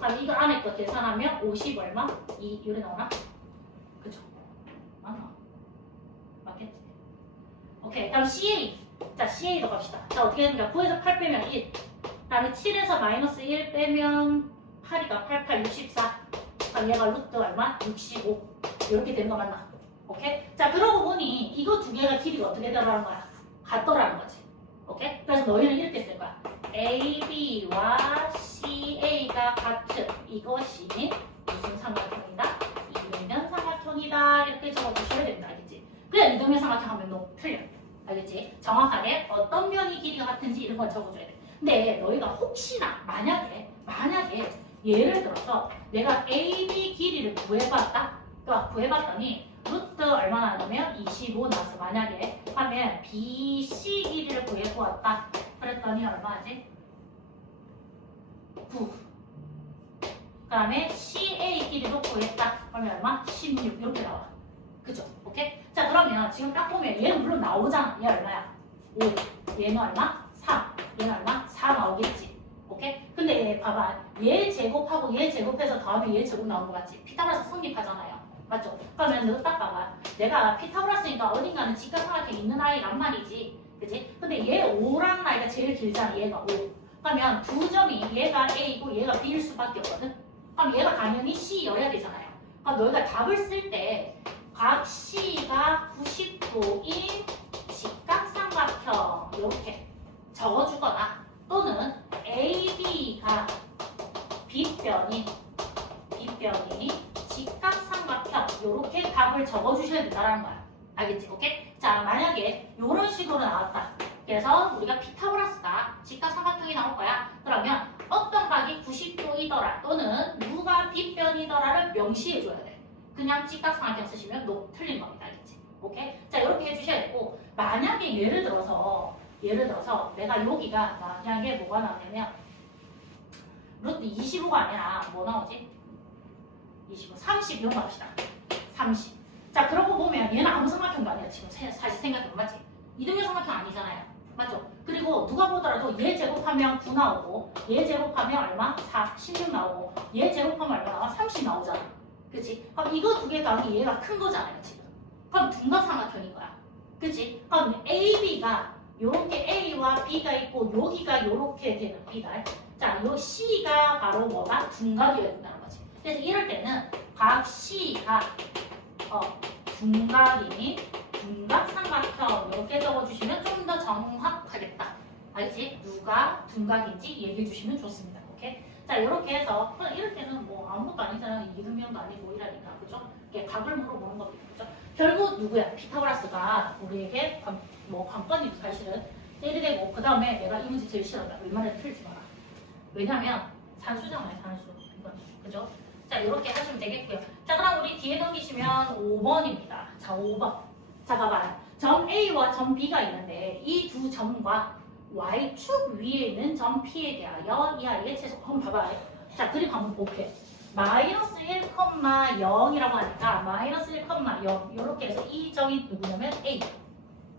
그럼 이거 안에 거 계산하면 50 얼마? 2 이렇게 나오나? 그죠? 맞나? 맞겠지? 오케이. 그럼 CA. 자, CA도 갑시다. 자, 어떻게 됩니까? 9에서 8 빼면 1. 그다음에 7에서 마이너스 1 빼면 8이가 8, 8, 64. 그럼 얘가 루트 얼마? 65. 이렇게 되는 거 맞나? 오케이? 자, 그러고 보니 이거 두 개가 길이가 어떻게 되더라는 거야? 같더라는 거지. 오케이? 그래서 너희는 이렇게 쓸 거야. AB와 CA가 같은 이것이 무슨 삼각형이다? 이등변 삼각형이다. 이렇게 적어주셔야 됩니다. 알겠지? 그래 이등변 삼각형 하면 너 틀려. 알겠지? 정확하게 어떤 면이 길이가 같은지 이런 걸 적어줘야 돼. 근데 너희가 혹시나 만약에 예를 들어서 내가 AB 길이를 구해봤다? 그러니까 구해봤더니 루트 얼마나 나오면 25 나왔어. 만약에 하면 BC 길이를 구해보았다. 그랬더니 얼마지? 9. 그 다음에 CA 길이도 구했다. 그러면 얼마? 16 이렇게 나와. 그죠? 오케이? 자, 그러면 지금 딱 보면 얘는 물론 나오잖아. 얘 얼마야? 5. 얘는 얼마? 3. 얘는 얼마? 4 나오겠지. 오케이? 근데 얘 봐봐. 얘 제곱하고 얘 제곱해서 더하면 얘 제곱 나온 거 같지? 피타고라스 성립하잖아요. 맞죠? 그러면 너 딱 봐봐. 내가 피타고라스니까 어딘가는 직각삼각형이 있는 아이란 말이지. 그치? 근데 얘 5라는 아이가 제일 길잖아. 얘가 5. 그러면 두 점이 얘가 A이고 얘가 B일 수밖에 없거든? 그럼 얘가 당연히 C여야 되잖아요. 그럼 너희가 답을 쓸 때 각 C가 90도인 직각삼각형 이렇게 적어주거나 또는 AB가 B변인 직각삼각형 이렇게 답을 적어주셔야 된다는 거야. 알겠지? 오케이? 자, 만약에 이런 식으로 나왔다. 그래서 우리가 피타고라스가 직각삼각형이 나올 거야. 그러면 어떤 각이 90도이더라 또는 누가 B변이더라를 명시해줘야 돼. 그냥 직각삼각형 쓰시면 틀린 겁니다. 알겠지? 오케이? 자, 이렇게 해주셔야 되고 만약에 예를 들어서 내가 여기가 만약에 뭐가 나오냐면 루트 25가 아니라 뭐 나오지? 25, 30 이런 거 합시다. 30. 자, 그러고 보면 얘는 아무 삼각형도 아니야. 지금 사실 생각해보면 맞지? 이등변 삼각형 아니잖아요. 맞죠? 그리고 누가 보더라도 얘 제곱하면 9 나오고 얘 제곱하면 얼마? 4, 16 나오고 얘 제곱하면 얼마 나와? 30 나오잖아. 그치? 그럼 이거 두 개 더하기 얘가 큰 거잖아요. 지금. 그럼 둔각삼각형인 거야. 그치? 그럼 AB가 요렇게 A와 B가 있고 여기가 요렇게 되는 B다. 자, 요 C가 바로 뭐가? 둔각이어야 된다는 거지. 그래서 이럴 때는 각 C가 둔각인 둔각, 삼각형 이렇게 적어주시면 좀 더 정확하겠다. 알지? 누가 둔각인지 얘기해 주시면 좋습니다. 오케이? 자, 이렇게 해서 그냥 이럴 때는 뭐 아무것도 아니잖아요. 이등변도 아니고 이라니까, 그죠? 이게 각을 물어보는 것도 그죠? 결국 누구야? 피타고라스가 우리에게 관건이죠, 사실은. 이래 되고 그 다음에 내가 이 문제 제일 싫어한다. 웬만해도 틀지 마라. 왜냐면 산수잖아요, 산수. 이건 그죠? 자, 이렇게 하시면 되겠고요. 자, 그럼 우리 뒤에 넘기시면 5번입니다. 자, 5번. 자, 봐봐요. 점 A와 점 B가 있는데 이 두 점과 Y축 위에 있는 점 P에 대하여 이 아이의 최소. 한번 봐봐요. 자, 그림 한번 볼게요. 마이너스 1,0이라고 하니까 마이너스 1,0 이렇게 해서 이 점이 누구냐면 A.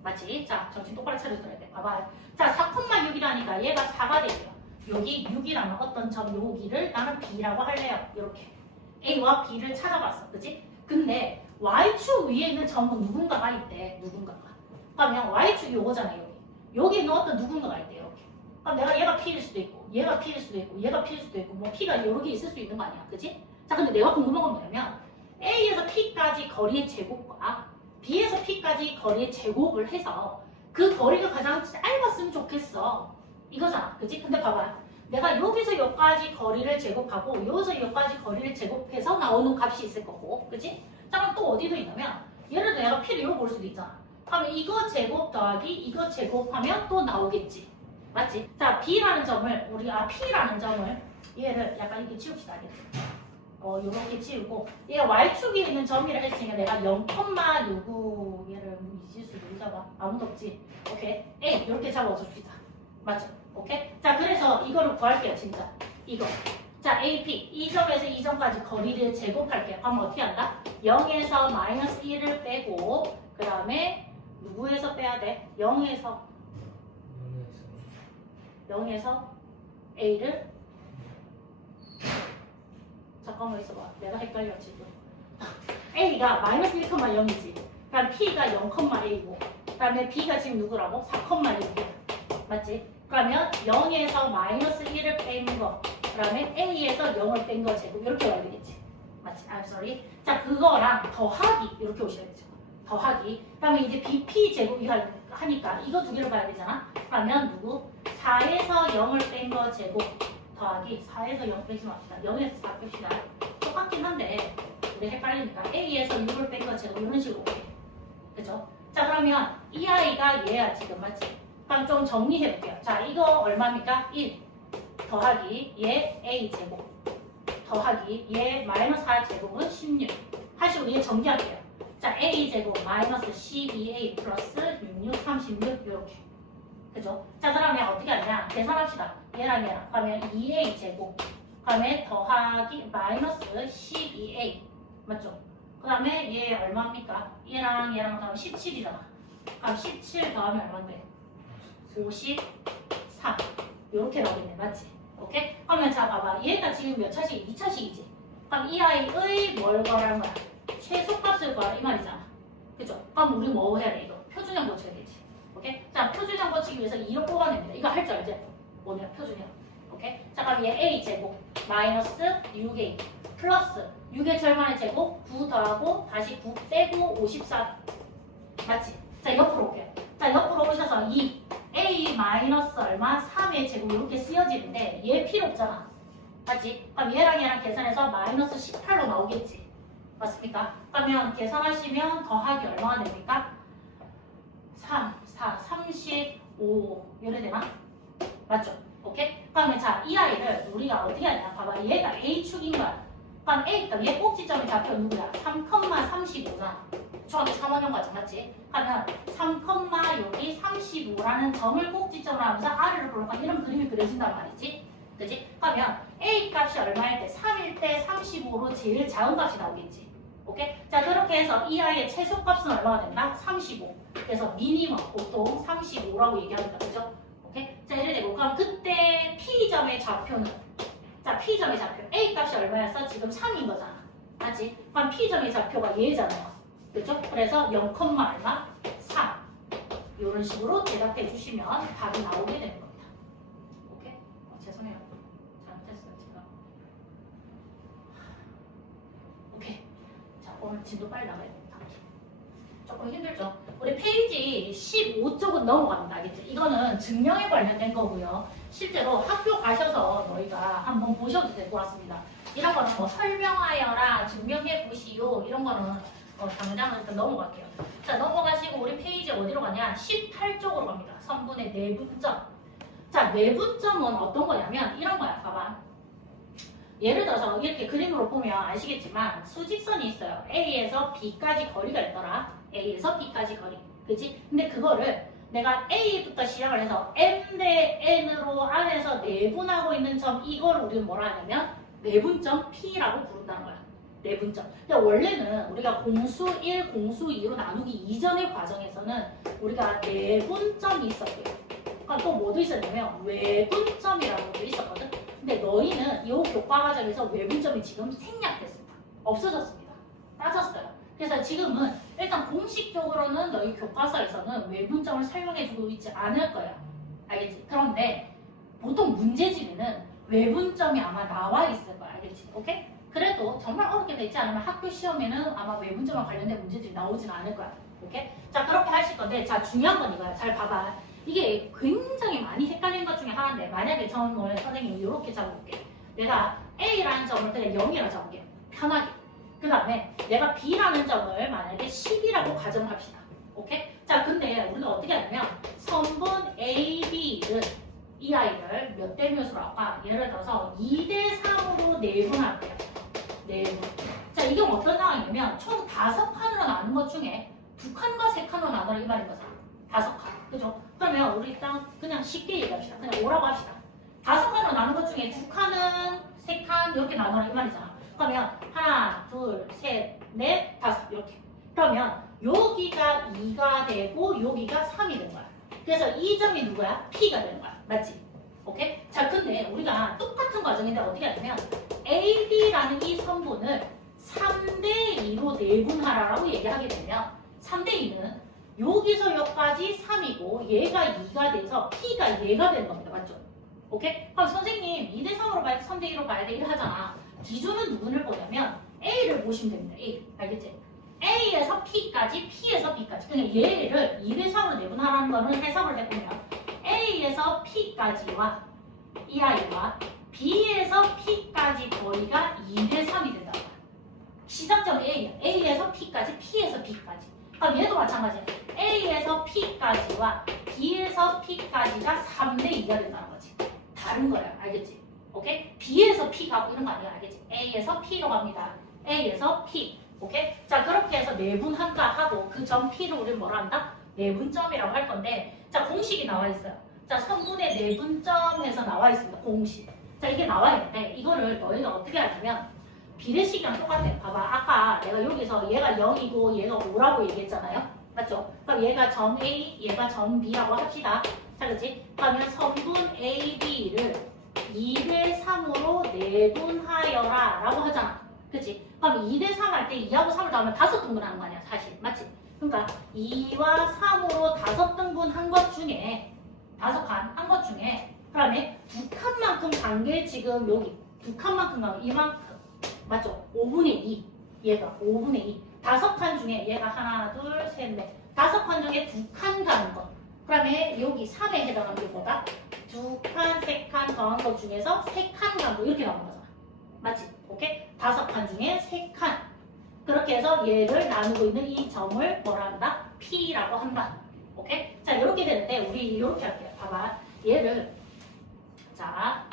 맞지? 자, 정신 똑바로 차려줘야 돼. 봐봐요. 자, 4,6이라니까 얘가 4가 되죠. 여기 6이라는 어떤 점 여기를 나는 B라고 할래요. 이렇게. A와 B를 찾아봤어. 그치? 근데 Y축 위에 있는 점은 누군가가 있대. 누군가가. 그러면 Y축이 요거잖아요. 여기 있는 어떤 누군가가 있대. 이렇게. 그럼 내가 얘가 P일 수도 있고 얘가 P일 수도 있고 얘가 P일 수도 있고 뭐 P가 여러 개 있을 수 있는 거 아니야. 그치? 자, 근데 내가 궁금한 건 뭐냐면 A에서 P까지 거리의 제곱과 B에서 P까지 거리의 제곱을 해서 그 거리가 가장 짧았으면 좋겠어. 이거잖아. 그치? 근데 봐봐. 내가 여기서 여기까지 거리를 제곱하고 여기서 여기까지 거리를 제곱해서 나오는 값이 있을 거고. 그치? 자, 그럼 또 어디도 있냐면 예를 들어 내가 P를 이러고 볼 수도 있잖아. 그러면 이거 제곱 더하기 이거 제곱하면 또 나오겠지. 맞지? 자, B라는 점을 P라는 점을 얘를 약간 이렇게 치웁시다. 알겠지? 요렇게 치우고 얘가 Y축에 있는 점이라 했으니까 내가 0,6 얘를 잊을 수 누구 잡아? 아무도 없지? 오케이? A 이렇게 잡아줍시다. 맞죠? 오케이? 자, 그래서 이거를 구할게요. 진짜 이거. 자, AP 이 점에서 이 점까지 거리를 제곱할게요. 그럼 어떻게 한다? 0에서 마이너스 1을 빼고 그 다음에 누구에서 빼야 돼? 0에서 A를 잠깐만 있어봐. 내가 헷갈려 지금. A가 마이너스 1,0이지. 그럼 P가 0,A고 그 다음에 B가 지금 누구라고? 4,1이야. 맞지? 그러면 0에서 마이너스 1을 뺀 거, 그 다음에 A에서 0을 뺀 거 제곱 이렇게 와야 되겠지. 맞지? I'm sorry. 자, 그거랑 더하기 이렇게 오셔야 되죠. 더하기. 그 다음에 이제 BP 제곱이 하니까 이거 두 개를 봐야 되잖아. 그러면 누구? 4에서 0을 뺀 거 제곱 더하기 4에서 0 빼지 맙시다. 0에서 4 뺍시다. 똑같긴 한데 우리 헷갈리니까 A에서 6을 뺀 거 제곱 이런 식으로 올게. 그죠? 자, 그러면 이 아이가 얘야 지금. 맞지? 그럼 좀 정리해 볼게요. 자, 이거 얼마입니까? 1 더하기 얘 A 제곱 더하기 얘 마이너스 4 제곱은 16 하시고 얘 정리할게요. 자, A 제곱 마이너스 12A 플러스 66 36 이렇게. 그죠? 자, 그러면 어떻게 하냐? 계산합시다. 얘랑 얘랑. 그러면 2A 제곱. 그다음에 더하기 마이너스 12A. 맞죠? 그 다음에 얘 얼마입니까? 얘랑 얘랑 더하면 17이잖아. 그럼 17 더하면 얼마인데? 53. 요렇게 나오겠네. 맞지? 오케이? 그러면 자, 봐봐. 얘가 지금 몇 차식? 2차식이지? 그럼 이 아이의 뭘 구하라는 거야? 최소값을 구하라 이 말이잖아. 그죠? 그럼 우리 뭐 해야 돼? 이거 표준형 고쳐야 되지. 오케이? 자, 표준형 고치기 위해서 2로 뽑아냅니다. 이거 할 줄 알지? 뭐냐? 표준형. 오케이? 자, 그럼 얘 A 제곱 마이너스 6A 플러스 6의 절반의 제곱 9 더하고 다시 9 빼고 54. 맞지? 자, 옆으로 올게요. 자, 옆으로 오셔서 2 A 마이너스 얼마? 3의 제곱 이렇게 쓰여지는데 얘 필요 없잖아. 맞지? 그럼 얘랑 얘랑 계산해서 마이너스 18로 나오겠지. 맞습니까? 그러면 계산하시면 더하기 얼마가 됩니까? 3, 4, 35 이래 되나? 맞죠? 오케이? 그러면 자, 이 아이를 우리가 어떻게 하냐? 봐봐. 얘가 A축인 거야. 그럼 그러니까 얘 꼭지점의 좌표 누구야? 3,35잖아. 중학교 3학년 과정 맞지? 그러면 3, 여기 35라는 점을 꼭지점으로 하면서 R을 볼까 이런 그림이 그려진단 말이지. 그지? 그러면 A 값이 얼마일 때? 3일 때 35로 제일 작은 값이 나오겠지. 오케이? 자, 그렇게 해서 이 아이의 최소값은 얼마가 된다? 35. 그래서 미니멈 보통 35라고 얘기합니다. 그죠? 오케이? 자, 이래 되고 그럼 그때 P점의 좌표는 자, P점의 좌표 A 값이 얼마였어? 지금 3인 거잖아. 맞지? 그럼 P점의 좌표가 얘잖아요. 그죠? 그래서 0, 얼마? 4 이런 식으로 대답해 주시면 답이 나오게 되는 겁니다. 오케이? 죄송해요. 잘못했어요. 제가. 오케이. 자, 오늘 진도 빨리 나가야 됩니다. 조금 힘들죠. 우리 페이지 15쪽은 넘어갑니다. 알겠지? 이거는 증명에 관련된 거고요. 실제로 학교 가셔서 너희가 한번 보셔도 될 것 같습니다. 이런 거는 뭐 설명하여라, 증명해 보시오 이런 거는 당장은 일단 넘어갈게요. 자, 넘어가시고 우리 페이지 어디로 가냐? 18쪽으로 갑니다. 선분의 내분점. 자, 내분점은 어떤 거냐면 이런 거야. 봐봐. 예를 들어서 이렇게 그림으로 보면 아시겠지만 수직선이 있어요. A에서 B까지 거리가 있더라. A에서 B까지 거리. 그치? 근데 그거를 내가 A부터 시작을 해서 M 대 N으로 안에서 내분하고 있는 점 이걸 우리는 뭐라 하냐면 내분점 P라고 부른다는 거야. 내분점. 근데 원래는 우리가 공수 1, 공수 2로 나누기 이전의 과정에서는 우리가 내분점이 있었대요. 그러니까 또 뭐도 있었냐면 외분점이라는 것도 있었거든. 근데 너희는 이 교과 과정에서 외분점이 지금 생략됐습니다. 없어졌습니다. 빠졌어요. 그래서 지금은 일단 공식적으로는 너희 교과서에서는 외분점을 설명해주고 있지 않을 거야. 알겠지? 그런데 보통 문제집에는 외분점이 아마 나와 있을 거야. 알겠지? 오케이? 그래도 정말 어렵게 되지 않으면 학교 시험에는 아마 외분점과 관련된 문제들이 나오지는 않을 거야. 오케이? 자, 그렇게 하실 건데, 자, 중요한 건 이거야. 잘 봐봐. 이게 굉장히 많이 헷갈리는 것 중에 하나인데, 만약에 점을 선생님이 이렇게 잡아볼게. 내가 A라는 점을 그냥 0이라고 잡을게. 편하게. 그 다음에 내가 B라는 점을 만약에 10이라고 가정을 합시다. 오케이? 자, 근데 우리가 어떻게 하냐면, 선분 A, B를 이 아이를 몇 대 몇으로 할까? 예를 들어서 2대 3으로 내분할 거야. 내분. 자, 이게 어떤 상황이냐면 총 5칸으로 나눈 것 중에 2칸과 3칸으로 나누라 이 말인 거잖아. 5칸. 그죠? 그러면 우리 일단 그냥 쉽게 얘기합시다. 그냥 5라고 합시다. 5칸으로 나눈 것 중에 2칸은 3칸 이렇게 나누라 이 말이잖아. 그러면 하나, 둘, 셋, 넷, 다섯 이렇게. 그러면 여기가 2가 되고 여기가 3이 되는 거야. 그래서 이 점이 누구야? P가 되는 거야. 맞지? 오케이? 자, 근데 우리가 똑같은 과정인데 어떻게 하냐면 AB라는 이 선분을 3대2로 내분하라고 얘기하게 되면 3대2는 여기서 여기까지 3이고 얘가 2가 돼서 P가 얘가 되는 겁니다. 맞죠? 오케이? 그럼 선생님 2대3으로 봐야 돼? 3대2로 봐야 돼? 이렇게 하잖아. 기준은 누구를 보냐면 A를 보시면 됩니다. A. 알겠지? A에서 P까지, P에서 B까지. 그러니까 얘를 2대3으로 내분하라는 거는 해석을 해보면 A에서 P까지와 이 아이와 B에서 P까지 거리가 2대3이 된다. 시작점 A야. A에서 P까지, P에서 B까지. 그럼 얘도 마찬가지야. A에서 P까지와 B에서 P까지가 3대2가 된다는 거지. 다른 거야. 알겠지? 오케이? B에서 P 가고 이런 거 아니야. 알겠지? A에서 P로 갑니다. A에서 P. 오케이? 자, 그렇게 해서 내분한다 하고 그 점 P를 우리는 뭐라 한다? 내분점이라고 할 건데, 자, 공식이 나와 있어요. 자, 선분의 내분점에서 나와 있습니다. 공식. 자, 이게 나와 있는데 이거를 너희가 어떻게 하냐면 비례식이랑 똑같아요. 봐봐. 아까 내가 여기서 얘가 0이고 얘가 5라고 얘기했잖아요. 맞죠? 그럼 얘가 점 A, 얘가 점 B라고 합시다. 자, 그치? 그러면 선분 A, B를 2대 3으로 내분하여라 라고 하잖아. 그치? 그럼 2대 3 할 때 2하고 3을 더하면 5등분 하는 거 아니야, 사실. 맞지? 그러니까 2와 3으로 5등분 한 것 중에 5칸 한 것 중에 그다음에 2칸만큼 간 게 지금 여기 2칸만큼 간 이만큼 맞죠? 5분의 2 얘가 5분의 2 5칸 중에 얘가 하나 둘 셋 넷 5칸 중에 2칸 가는 거 그다음에 여기 3에 해당하는 게 뭐다? 2칸 3칸 더한 것 중에서 3칸 간 거 이렇게 나오는 거잖아. 맞지? 오케이? 5칸 중에 3칸 그렇게 해서 얘를 나누고 있는 이 점을 뭐라 한다? P라고 한다. 오케이? 자, 이렇게 되는데 우리 이렇게 할게요. 봐봐. 얘를 자,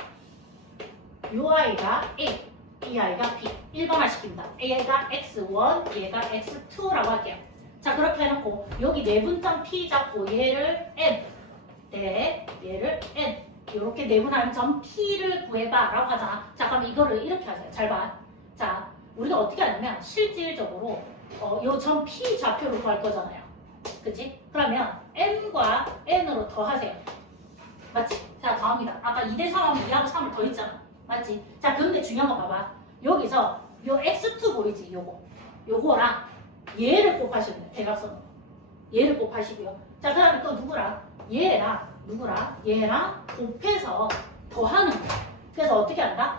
요 아이가 A, 이 아이가 B. 1번화 시킵니다. A가 X1, 얘가 X2라고 할게요. 자, 그렇게 해놓고 여기 내분점 P 잡고 얘를 N, 네, 얘를 N. 이렇게 내분하는 점 P를 구해봐 라고 하잖아. 자, 그럼 이거를 이렇게 하세요. 잘 봐. 자, 우리가 어떻게 하냐면 실질적으로 요 점 P 좌표를 구할 거잖아요. 그치? 그러면 N과 N으로 더하세요. 맞지? 자, 더합니다. 아까 2대 3 하면 2하고 3을 더했잖아. 맞지? 자, 근데 중요한 거 봐봐. 여기서 요 X2 보이지? 요거랑 얘를 곱하시면 돼요. 대각선으로. 얘를 곱하시고요. 자, 그 다음에 또 누구랑? 얘랑 곱해서 더하는 거야. 그래서 어떻게 한다?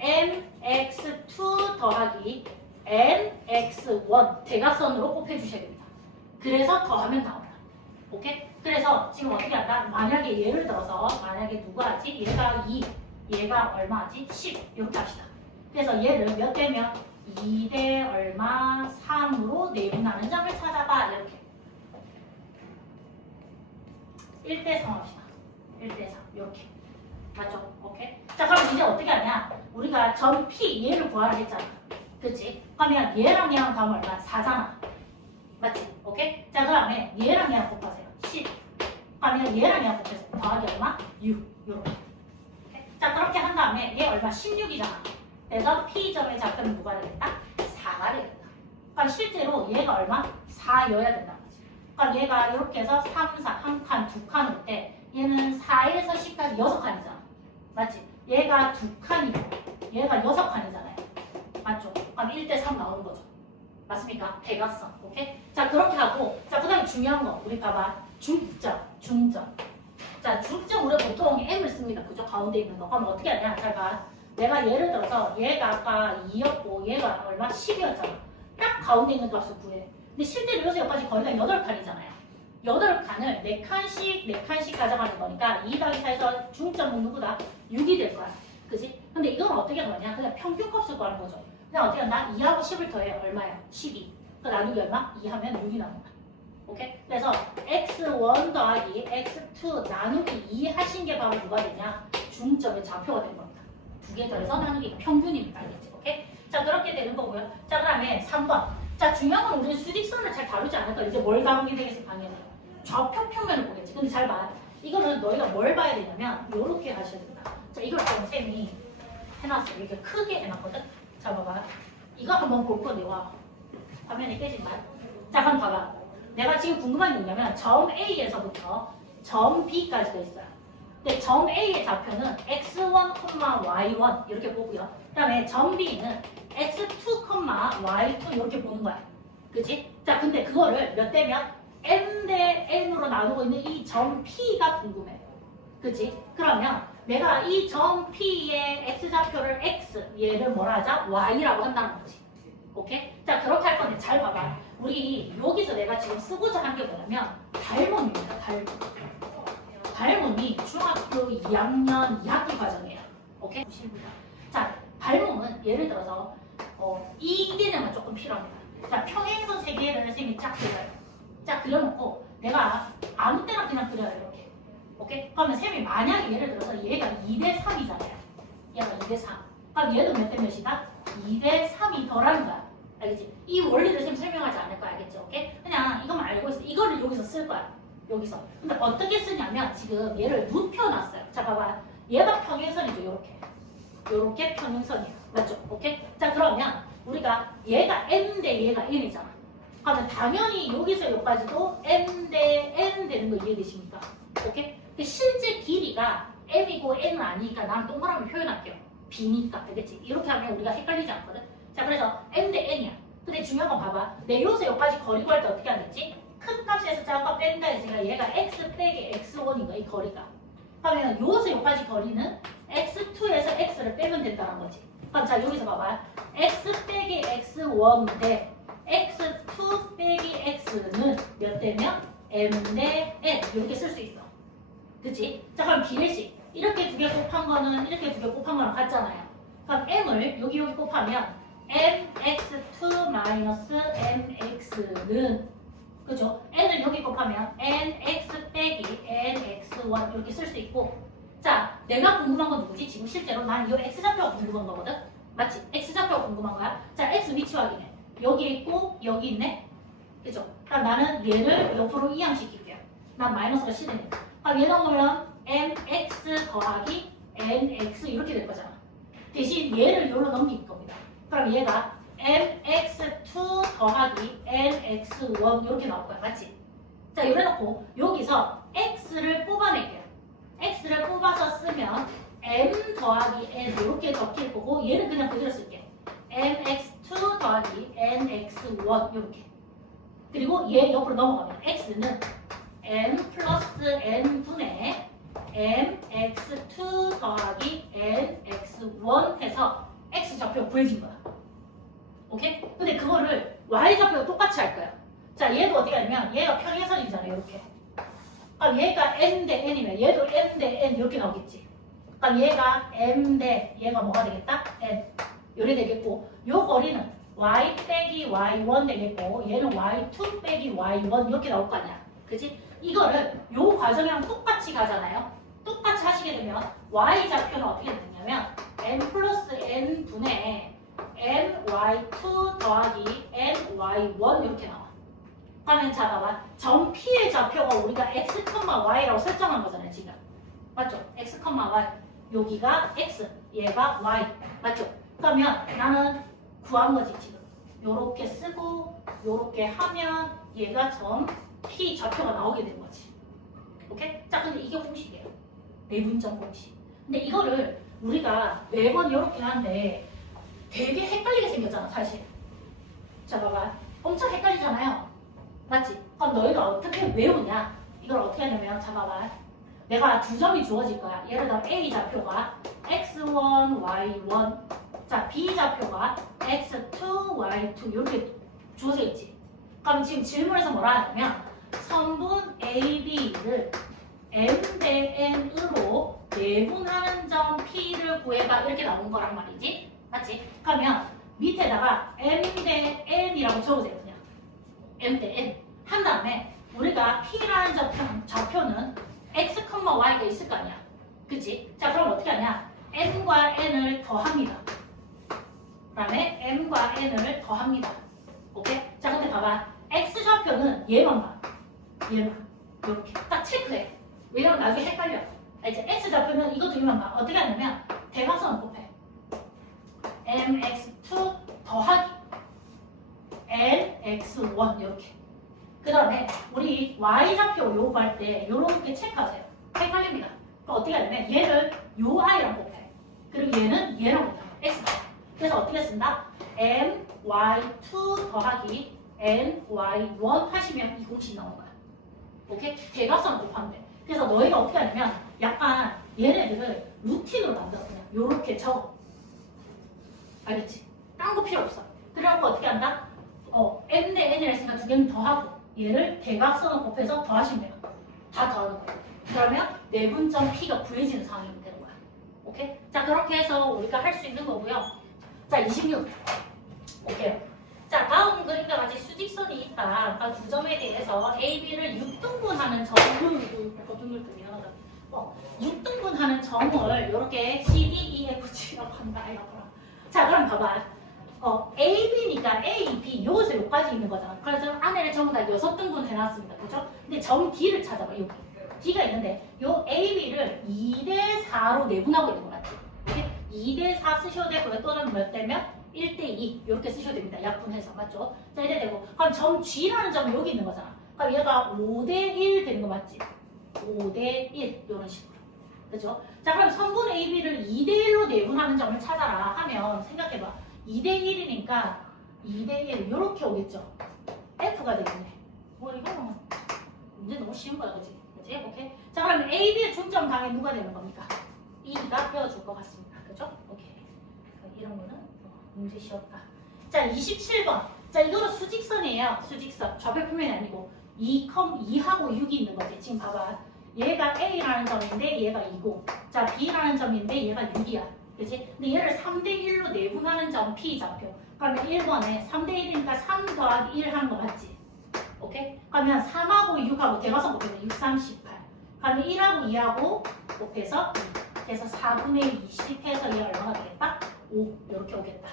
mx2 더하기 nx1 대각선으로 곱해주셔야 됩니다. 그래서 더하면 나온다. 오케이? 그래서 지금 어떻게 한다? 만약에 예를 들어서 만약에 누가 하지? 얘가 2, 얘가 얼마 하지? 10 이렇게 합시다. 그래서 얘를 몇 대면 2대 얼마 3으로 내분하는 점을 찾아봐. 이렇게 1대 3 합시다. 1대 3 이렇게 맞죠? 오케이? 자 그럼 이제 어떻게 하냐? 우리가 점 P 얘를 구하라 했잖아. 그치? 그러면 얘랑 얘랑 더하면 얼마? 4잖아. 맞지? 오케이? 자, 그 다음에 얘랑 얘랑 곱하세요. 10. 그러면 얘랑 얘랑 곱해서 더하기 얼마? 6. 요렇게. 오케이? 자, 그렇게 한 다음에 얘 얼마? 16이잖아. 그래서 P점의 좌표는 누가 되겠다? 4가 되겠다. 그러니까 실제로 얘가 얼마? 4여야 된다는 거지. 그러니까 얘가 이렇게 해서 3, 4, 한 칸, 두 칸 올 때 얘는 4에서 10까지 6칸이잖아. 맞지? 얘가 2칸이고 얘가 6칸이잖아요. 맞죠? 그럼 1대 3 나오는 거죠. 맞습니까? 대각선. 오케이? 자, 그렇게 하고, 자, 그 다음에 중요한 거. 우리 봐봐. 중점, 중점. 자, 중점 우리가 보통 M을 씁니다. 그죠? 가운데 있는 거. 그럼 어떻게 하냐? 잘 봐. 내가 예를 들어서 얘가 아까 2였고 얘가 얼마? 10이었잖아. 딱 가운데 있는 값을 구해. 근데 실제로 여기서 여기까지 거리가 8칸이잖아요. 8칸을 4칸씩, 4칸씩 가져가는 거니까 2 더하기 4에서 중점은 누구다? 6이 될 거야. 그지? 근데 이건 어떻게 구하냐? 그냥 평균값을 구하는 거죠. 그냥 어떻게 한다? 2하고 10을 더해 얼마야? 12. 그 나누기 얼마? 2 하면 6이 나온다. 오케이? 그래서 x1 더하기 x2 나누기 2 하신 게 바로 누가 되냐? 중점의 좌표가 된 겁니다. 두 개 더해서 나누기 평균이니까 알겠지? 오케이? 자 그렇게 되는 거고요. 자 그다음에 3번. 자 중요한 건 우리는 수직선을 잘 다루지 않을 거야. 이제 뭘 다루게 되겠어 당연히. 좌표 평면을 보겠지. 근데 잘 봐. 이거는 너희가 뭘 봐야 되냐면 이렇게 하셔야 된다. 자 이걸 지금 쌤이 해놨어. 이렇게 크게 해놨거든. 자 봐봐. 이거 한번 볼 건데 와. 화면이 깨진다. 자 그럼 봐봐. 내가 지금 궁금한 게 뭐냐면 점 A에서부터 점 B까지가 있어요. 근데 점 A의 좌표는 x1, y1 이렇게 보고요. 그 다음에 점 B는 x2, y2 이렇게 보는 거야. 그치? 자 근데 그거를 몇 대면 m 대 n으로 나누고 있는 이 점 P가 궁금해. 그치? 그러면 내가 이 점 P의 x좌표를 x, 얘를 뭐라 하자? y라고 한다는 거지. 오케이? 자 그렇게 할 건데 잘 봐봐. 우리 여기서 내가 지금 쓰고자 한 게 뭐냐면 닮음입니다. 닮음이 중학교 2학년 2학기 과정이에요. 오케이? 자 닮음은 예를 들어서 이 개념은 조금 필요합니다. 자 평행선 세 개를 선생님이 쫙 그려요. 쫙 그려놓고 내가 아무 때나 그냥 그려요. 이렇게. 오케이? 그러면 쌤이 만약에 예를 들어서 얘가 2대 3이잖아요. 얘가 2대 3. 그럼 얘도 몇 대 몇이다? 2대 3이 더라는 거야. 알겠지? 이 원리를 쌤 설명하지 않을 거야. 알겠지? 오케이? 그냥 이것만 알고 있어. 이거를 여기서 쓸 거야. 여기서. 근데 어떻게 쓰냐면 지금 얘를 눕혀놨어요. 자 봐봐. 얘가 평행선이죠. 요렇게. 요렇게 평행선이에요. 맞죠? 오케이? 자 그러면 우리가 얘가 m 대 얘가 n이잖아. 그러면 당연히 여기서 여기까지도 m 대 n 되는 거 이해되십니까? 오케이? 근데 실제 길이가 m이고 n은 아니니까 난 동그라미 표현할게요. b니까. 알겠지? 이렇게 하면 우리가 헷갈리지 않거든? 자 그래서 m 대 n이야. 근데 중요한 건 봐봐. 내 여기서 여기까지 거리 구할 때 어떻게 하겠지? 큰 값에서 작은 값 뺀다 했으니까 얘가 x 빼기 x1인 거야. 이 거리가. 그러면 여기서 여기까지 거리는 x2에서 x를 빼면 된다는 거지. 그럼 자 여기서 봐봐. x 빼기 x1 대 x2 빼기 x는 몇 대면 m 대 n 이렇게 쓸 수 있어. 그치? 자 그럼 비례식. 이렇게 두 개 곱한 거는 이렇게 두 개 곱한 거랑 같잖아요. 그럼 m을 여기 곱하면 mx2 마이너스 mx는 그죠? n을 여기 곱하면 nx 빼기 nx1 이렇게 쓸 수 있고 자 내가 궁금한 건 누구지? 지금 실제로 난 이 x좌표가 궁금한 거거든? 맞지? x좌표가 궁금한 거야? 자 x 위치 확인해. 여기 있고 여기 있네? 그죠? 그럼 나는 얘를 옆으로 이항시킬게요. 난 마이너스가 싫으니까. 그럼 얘 넣으면 mx 더하기 nx 이렇게 될 거잖아. 대신 얘를 여기로 넘길 겁니다. 그럼 얘가 mx2 더하기 nx1 이렇게 나올 거야. 맞지? 자 이래 놓고 여기서 x를 뽑아낼게요. x를 뽑아서 쓰면 m 더하기 n 이렇게 적힐 거고 얘는 그냥 그대로 쓸게. mx2 더하기 nx1 이렇게. 그리고 얘 옆으로 넘어가면 x는 m 플러스 n분의 mx2 더하기 nx1 해서 x좌표가 구해진 거야. 오케이? 근데 그거를 y좌표가 똑같이 할 거야. 자, 얘도 어떻게 하냐면 얘가 평행선이잖아요. 이렇게. 그럼 얘가 m 대 n이면 얘도 m 대 n 이렇게 나오겠지. 그럼 얘가 m 대 얘가 뭐가 되겠다? n. 이렇게 되겠고 요 거리는 y 빼기 y1 되겠고 얘는 y2 빼기 y1 이렇게 나올 거 아니야. 그지? 이거를 요 과정이랑 똑같이 가잖아요. 똑같이 하시게 되면 y 좌표는 어떻게 되냐면 n 플러스 n 분의 ny2 더하기 ny1 이렇게 나와. 그러면 잡아봐. 점 P의 좌표가 우리가 x, y라고 설정한 거잖아요. 지금. 맞죠? x, y. 여기가 x, 얘가 y. 맞죠? 그러면 나는 구한 거지 지금. 요렇게 쓰고 요렇게 하면 얘가 점 P 좌표가 나오게 되는 거지. 오케이? 자, 근데 이게 공식이에요. 내분점 공식. 근데 이거를 우리가 매번 이렇게 하는데 되게 헷갈리게 생겼잖아, 사실. 자, 봐봐. 엄청 헷갈리잖아요. 맞지? 그럼 너희가 어떻게 외우냐? 이걸 어떻게 하냐면, 자, 봐봐. 내가 두 점이 주어질 거야. 예를 들어 A 좌표가 x1, y1. 자, B 좌표가 x2, y2. 이렇게 주어져 있지. 그럼 지금 질문에서 뭐라 하냐면, 선분 AB를 M 대 N으로 내분하는 점 P를 구해봐. 이렇게 나온 거란 말이지. 맞지? 그러면 밑에다가 M 대 N이라고 적어주세요. 그냥 M 대 N 한 다음에 우리가 P라는 좌표는 X, Y가 있을 거 아니야. 그치? 자, 그럼 어떻게 하냐? N과 N을 더합니다. 그 다음에 M과 N을 더합니다. 오케이? 자, 근데 봐봐. X 좌표는 얘만 봐. 얘만. 이렇게 딱 체크해. 왜냐면 나중에 헷갈려. 이제 X 좌표는 이거 두 개만 봐. 어떻게 하냐면 대각선을 곱해. mx2 더하기 nx1 이렇게. 그 다음에 우리 y좌표 요구할 때 이렇게 체크하세요. 헷갈립니다. 그럼 어떻게 하냐면 얘를 요 i랑 곱해. 그리고 얘는 얘랑 곱해. x가. 그래서 어떻게 쓴다? my2 더하기 ny1 하시면 이 공식 나오는 거야. 오케이? 대각선을 곱하면 돼. 그래서 너희가 어떻게 하냐면 약간 얘네들을 루틴으로 만들어. 그냥 요렇게 적어. 알겠지? 딴 거 필요 없어. 그래갖고 어떻게 한다? m 대 n이라 했으니까 두 개는 더하고 얘를 대각선을 곱해서 더하시면 돼요. 다 더하는 거예요. 그러면 내분점 P가 구해지는 상황이 되는 거야. 오케이? 자, 그렇게 해서 우리가 할 수 있는 거고요. 자, 26. 오케이. 자, 다음 그림과 같이 수직선이 있다. 아까 두 점에 대해서 A, B를 6등분하는 점을 6등분하는 점을 이렇게 C, D, E, F, G라고 한다. 자, 그럼 봐봐. A, B니까 A, B 요것에서 여기까지 있는 거잖아. 그래서 안에는 전부 다 6등분 해놨습니다. 그죠? 근데 점 D를 찾아봐. 여기 D가 있는데 요 A, B를 2대 4로 내분하고 있는 거 맞지? 이게 2대 4 쓰셔도 되고요. 또는 몇 대면 1대 2 이렇게 쓰셔도 됩니다. 약분해서 맞죠? 자, 이래 되고 그럼 점 G라는 점이 여기 있는 거잖아. 그럼 얘가 5대 1 되는 거 맞지? 5대 1 이런 식으로. 그죠? 자, 그럼 선분 AB를 2대 1로 내분하는 점을 찾아라 하면 생각해봐. 2대 1이니까 2대 1 이렇게 오겠죠? F가 되겠네. 뭐 이거 문제 너무 쉬운 거야, 그지? 그지? 오케이. 자, 그럼 AB의 중점 당에 누가 되는 겁니까? 2가 되어줄 것 같습니다. 그죠? 오케이. 이런 거는 문제 쉬웠다. 자, 27번. 자, 이거는 수직선이에요. 수직선. 좌표표면이 아니고 2하고 6이 있는 거지. 지금 봐봐. 얘가 A라는 점인데 얘가 2고, 자, B라는 점인데 얘가 6이야. 그치? 근데 얘를 3대1로 내분하는 점 P 좌표. 그러면 1번에 3대1이니까 3 더하기 1 하는 거 맞지? 오케이? 그러면 3하고 6하고 대각선 곱해서 6, 3, 18. 그러면 1하고 2하고 곱해서 2. 그래서 4분의 20 해서 얘 얼마가 되겠다? 5. 이렇게 오겠다.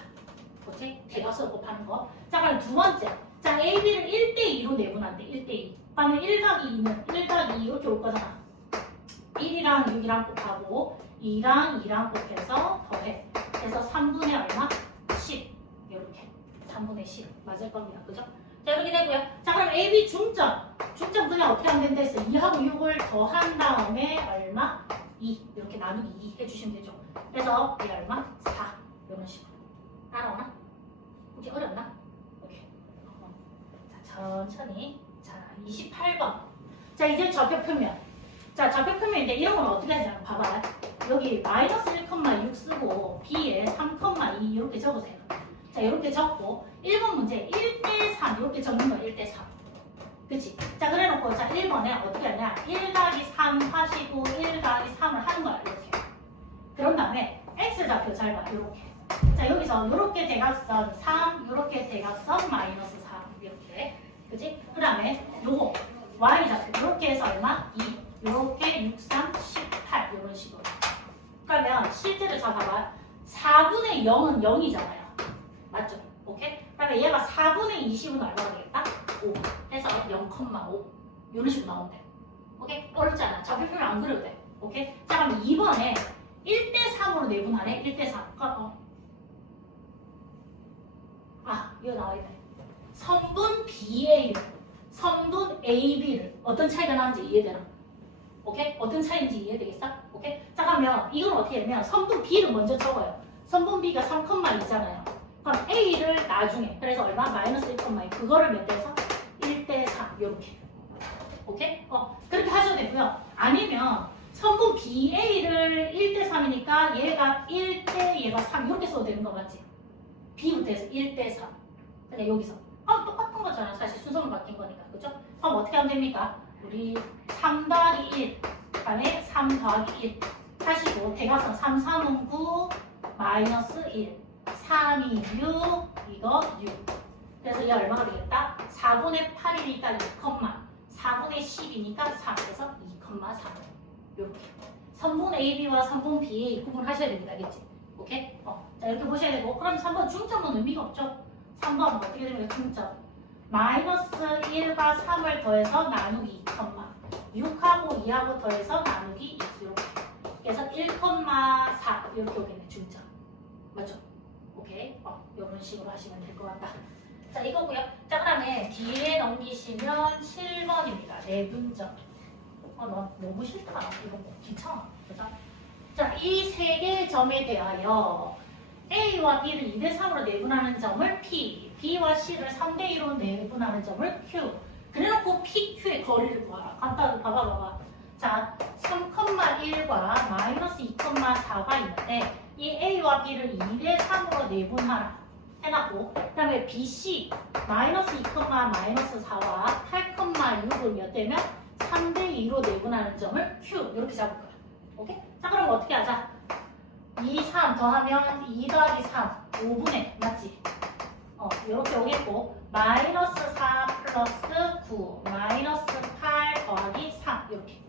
오케이? 대각선 곱하는 거. 자, 그럼 두 번째. 자, AB를 1대2로 내분한대. 1대2. 그러면 1 더하기 2는 1 더하기 2 이렇게 올 거잖아. 1이랑 6이랑 곱하고 2랑 2랑 곱해서 더해. 그래서 3분의 얼마? 10. 이렇게. 3분의 10. 맞을 겁니다. 그죠? 자, 이렇게 되고요. 자, 그럼 AB 중점. 중점 그냥 어떻게 하면 된다 했어? 2하고 6을 더한 다음에 얼마? 2. 이렇게 나누기 2 해주시면 되죠. 그래서 얘 얼마? 4. 이런 식으로. 따라오나? 이게 어렵나? 오케이. 자, 천천히. 자, 28번. 자, 이제 좌표표면. 자, 좌표표면인데 이런 건 어떻게 하냐? 봐봐. 여기 마이너스 1,6 쓰고 B에 3,2 이렇게 적으세요. 자, 이렇게 적고 1번 문제 1대 3 이렇게 적는 거야. 1대 3. 1번에 어떻게 하냐 1 더하기 3 하시고 1 더하기 3을 하는 거야 이렇게. 그런 다음에 x좌표 잘 봐 이렇게. 자 여기서 이렇게 대각선 3 이렇게 대각선 마이너스 3 이렇게. 그치? 그 다음에 요거 y좌표 이렇게 해서 얼마? 2 이렇게 6, 3, 18 이런 식으로. 그러면 실제로 자 봐봐 4분의 0은 0이잖아요 맞죠? 오케이? 그 다음에 얘가 4분의 20은 얼마가 되겠다? 5 해서 0,5 이런 식으로 나온대. 오케이? 어렵지 않아. 좌표표를 안 그려도 돼. 오케이? 자 그럼 2번에 1대3으로 내분하네. 1대3. 이거 나와있네. 선분 BA를, 선분 AB를 어떤 차이가 나는지 이해되나? 오케이? 어떤 차이인지 이해되겠어? 오케이? 자 그러면 이건 어떻게 하면 선분 B를 먼저 적어요. 선분 B가 3,2잖아요. 그럼 A를 나중에 그래서 얼마? 마이너스 1,2 그거를 몇 대에서? 1대3 이렇게. 오케이? 그렇게 하셔도 되고요. 아니면 선분 BA를 1대3이니까 얘가 1대 얘가 3 이렇게 써도 되는 거 맞지? B부터 해서 1대3 그냥 여기서 똑같은 거잖아. 사실 순서만 바뀐 거니까 그죠? 그럼 어떻게 하면 됩니까? 우리 3 더하기 1 그다음에 3 더하기 1 하시고 대각선 3, 3은 9 마이너스 1 3, 2, 6 이거 6 그래서 얘 얼마가 되겠다? 4분의 8이니까 2, 4분의 10이니까 4 그래서 2,4 이렇게 선분 AB와 선분 BA 구분하셔야 됩니다. 알겠지? 오케이? 자 이렇게 보셔야 되고 그럼 3번 중점은 의미가 없죠? 3번 어떻게 됩니까? 중점 마이너스 1과 3을 더해서 나누기 2,6하고 2하고 더해서 나누기 2 이렇게 그래서 1,4 이렇게 오겠네. 중점 맞죠? 오케이? 이런 식으로 하시면 될 것 같다. 자 이거고요. 자 그다음에 뒤에 넘기시면 7번입니다. 내분점. 너무 싫다. 이거 귀찮아. 그죠? 자, 이 세 개의 점에 대하여 A와 B를 2대3으로 내분하는 점을 P, B와 C를 3대2로 내분하는 점을 Q. 그래놓고 PQ의 거리를 구하라. 간단히 봐봐. 자, 3,1과 마이너스 2,4가 있는데 이 A와 B를 2대3으로 내분하라. 해놨고 그 다음에 BC 마이너스 2, 마이너스 4와 8,6을 몇 대면 3대2로 내분하는 점을 Q 이렇게 잡을 거야. 오케이? 자 그럼 어떻게 하자? 2, 3 더하면 2 더하기 3 5분의 맞지? 이렇게 오겠고 마이너스 4 플러스 9 마이너스 8 더하기 3 이렇게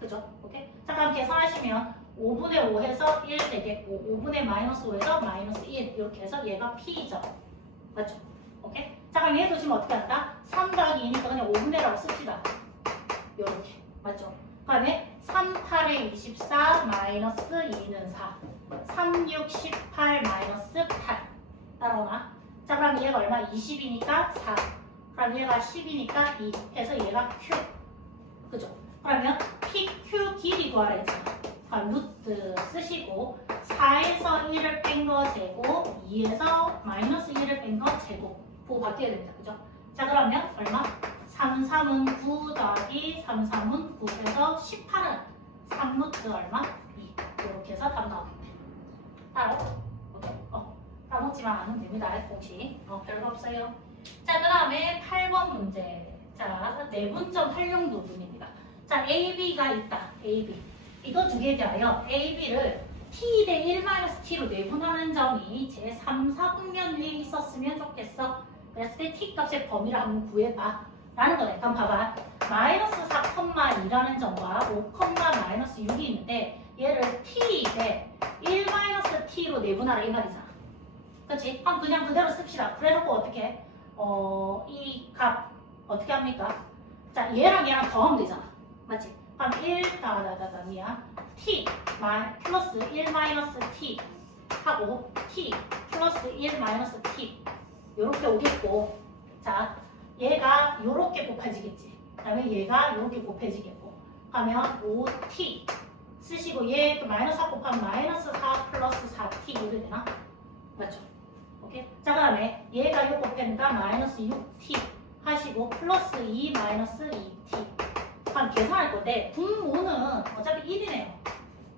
그죠? 오케이? 자 그럼 계산하시면 5분의 5 해서 1 되겠고 5분의 마이너스 5 해서 마이너스 1 이렇게 해서 얘가 P죠. 맞죠? 오케이? 자 그럼 얘도 지금 어떻게 한다? 3 더하기 2니까 그냥 5분의라고 씁시다. 요렇게 맞죠? 그 다음에 3, 8에 24 마이너스 2는 4 3, 6, 18 마이너스 8 따라오나? 자 그럼 얘가 얼마? 20이니까 4 그럼 얘가 10이니까 2 해서 얘가 Q 그죠? 그러면 PQ 길이 구하라 했잖아. 그럼 루트 쓰시고 4에서 1을 뺀 거 제곱 2에서 마이너스 1을 뺀 거 제곱 보고 바뀌어야 됩니다. 그죠? 자 그러면 얼마? 3, 3은 9 더하기 3, 3은 9 해서 18은 3루트 얼마? 2 이렇게 해서 답 나오겠네. 따로? 오케이. 까먹지만 않으면 됩니다. 공식. 별거 없어요. 자, 그 다음에 8번 문제. 자, 내분점 활용 부분입니다. 자, AB가 있다. AB. 이거 두 개에 대하여 AB를 T 대 1-T로 내분하는 점이 제 3, 4분면 위에 있었으면 좋겠어. 그랬을 때 T 값의 범위를 한번 구해봐. 라는 거네. 그럼 봐봐. 마이너스 4,2라는 점과 5, 마이너스 6이 있는데 얘를 T 대 1-T로 내분하라 이 말이잖아. 그렇지? 그럼 그냥 그대로 씁시다. 그래놓고 어떻게? 이 값 어떻게 합니까? 자, 얘랑 더하면 되잖아. 맞지? 그럼 1, T 플러스 1-T 하고 T 플러스 1-T 요렇게 오겠고 자, 얘가 요렇게 곱해지겠지. 그 다음에 얘가 요렇게 곱해지겠고 하면 5T 쓰시고 얘 마이너스 4 곱하면 마이너스 4 플러스 4T 이렇게 되나? 맞죠? 오케이? 자, 그 다음에 얘가 요 곱하니까 마이너스 6T 하시고 플러스 2 마이너스 2T 그럼 계산할 건데 분모는 어차피 1이네요.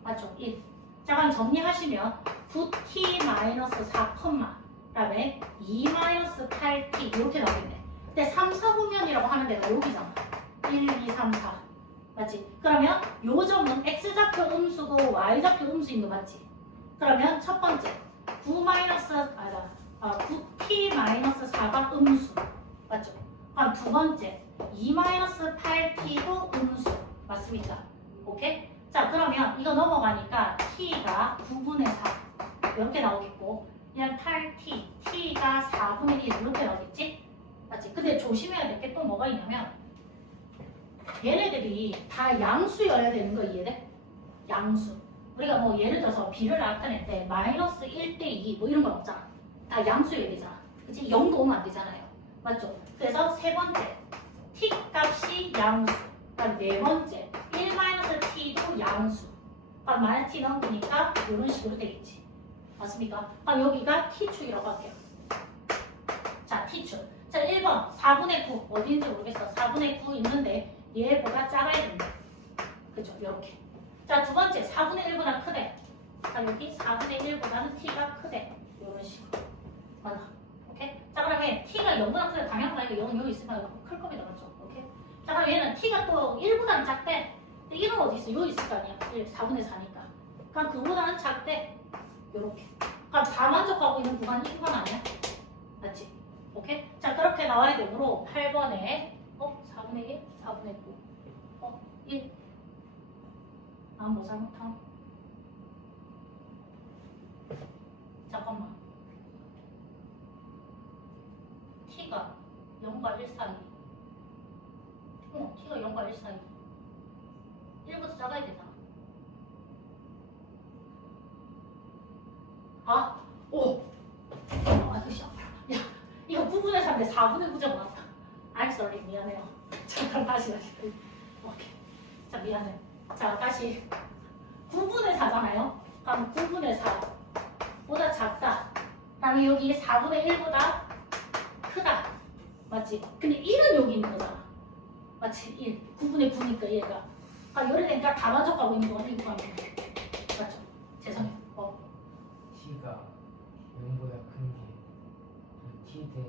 맞죠? 1. 자, 그럼 정리하시면 9T 마이너스 4, 그 다음에 2 마이너스 8T 이렇게 나오겠네. 근데 3, 4분면이라고 하는 데가 여기잖아. 1, 2, 3, 4 맞지? 그러면 요 점은 x좌표 음수고 y좌표 음수인 거 맞지? 그러면 첫 번째 9p-4가 음수 맞죠? 그럼 두 번째 2-8t도 음수 맞습니까? 오케이? 자 그러면 이거 넘어가니까 t가 9분의 4 이렇게 나오겠고 그냥 8t, t가 4분의 1 이렇게 나오겠지? 맞지? 근데 조심해야 될 게 또 뭐가 있냐면 얘네들이 다 양수여야 되는 거 이해돼? 양수. 우리가 뭐 예를 들어서 비를 나타낼 때 마이너스 1대 2 뭐 이런 건 없잖아. 다 양수여야 되잖아. 그치? 0도 오면 안 되잖아요. 맞죠? 그래서 세 번째 t 값이 양수. 그다음 네 번째 1-t도 양수. 그럼 마이너스 t 넣으니까 이런 식으로 되겠지. 맞습니까? 그럼 여기가 t축이라고 할게요. 자, t축. 자, 1번 4분의 9 어디인지 모르겠어. 4분의 9 있는데 얘보다 작아야 된다. 그죠? 이렇게. 자, 두 번째 4분의 1보다 크대. 자, 여기 4분의 1보다는 t가 크대. 이런 식으로. 맞아. 오케이? 자, 그러면 t가 0보다 크대. 당연한 거니까 0은 여기 있으면 클 겁니다. 맞죠? 오케이? 자, 그럼 얘는 t가 또 1보다는 작대. 근데 1은 어디 있어? 여기 있을 거 아니야. 4분의 4니까. 그럼 그보다는 작대. 요렇게. 그럼 다 만족하고 있는 구간이 이 구간 아니야? 맞지? 오케이? 자, 그렇게 나와야 되므로 8번에 4분의 1? 4분의 9 1 뭐 잘못함? 잠깐만 t가 0과 1 사이 t가 0과 1 사이 1부터 작아야 되잖아 그치. 야, 이거 9분의 3인데 4분의 9점 나왔다. I'm sorry, 미안해요. 잠깐 다시. 오케이. 자, 미안해. 자, 다시. 9분의 4잖아요? 그럼 9분의 4보다 작다. 그다음에 여기 4분의 1보다 크다. 맞지? 근데 1은 여기 있는 거잖아. 맞지? 1. 9분의 9니까 얘가. 그러니까 열이 되니까 다 만족하고 있는 거는 이거 하면 돼. 맞죠? 죄송해요. t가 0보다 큰 게 t 대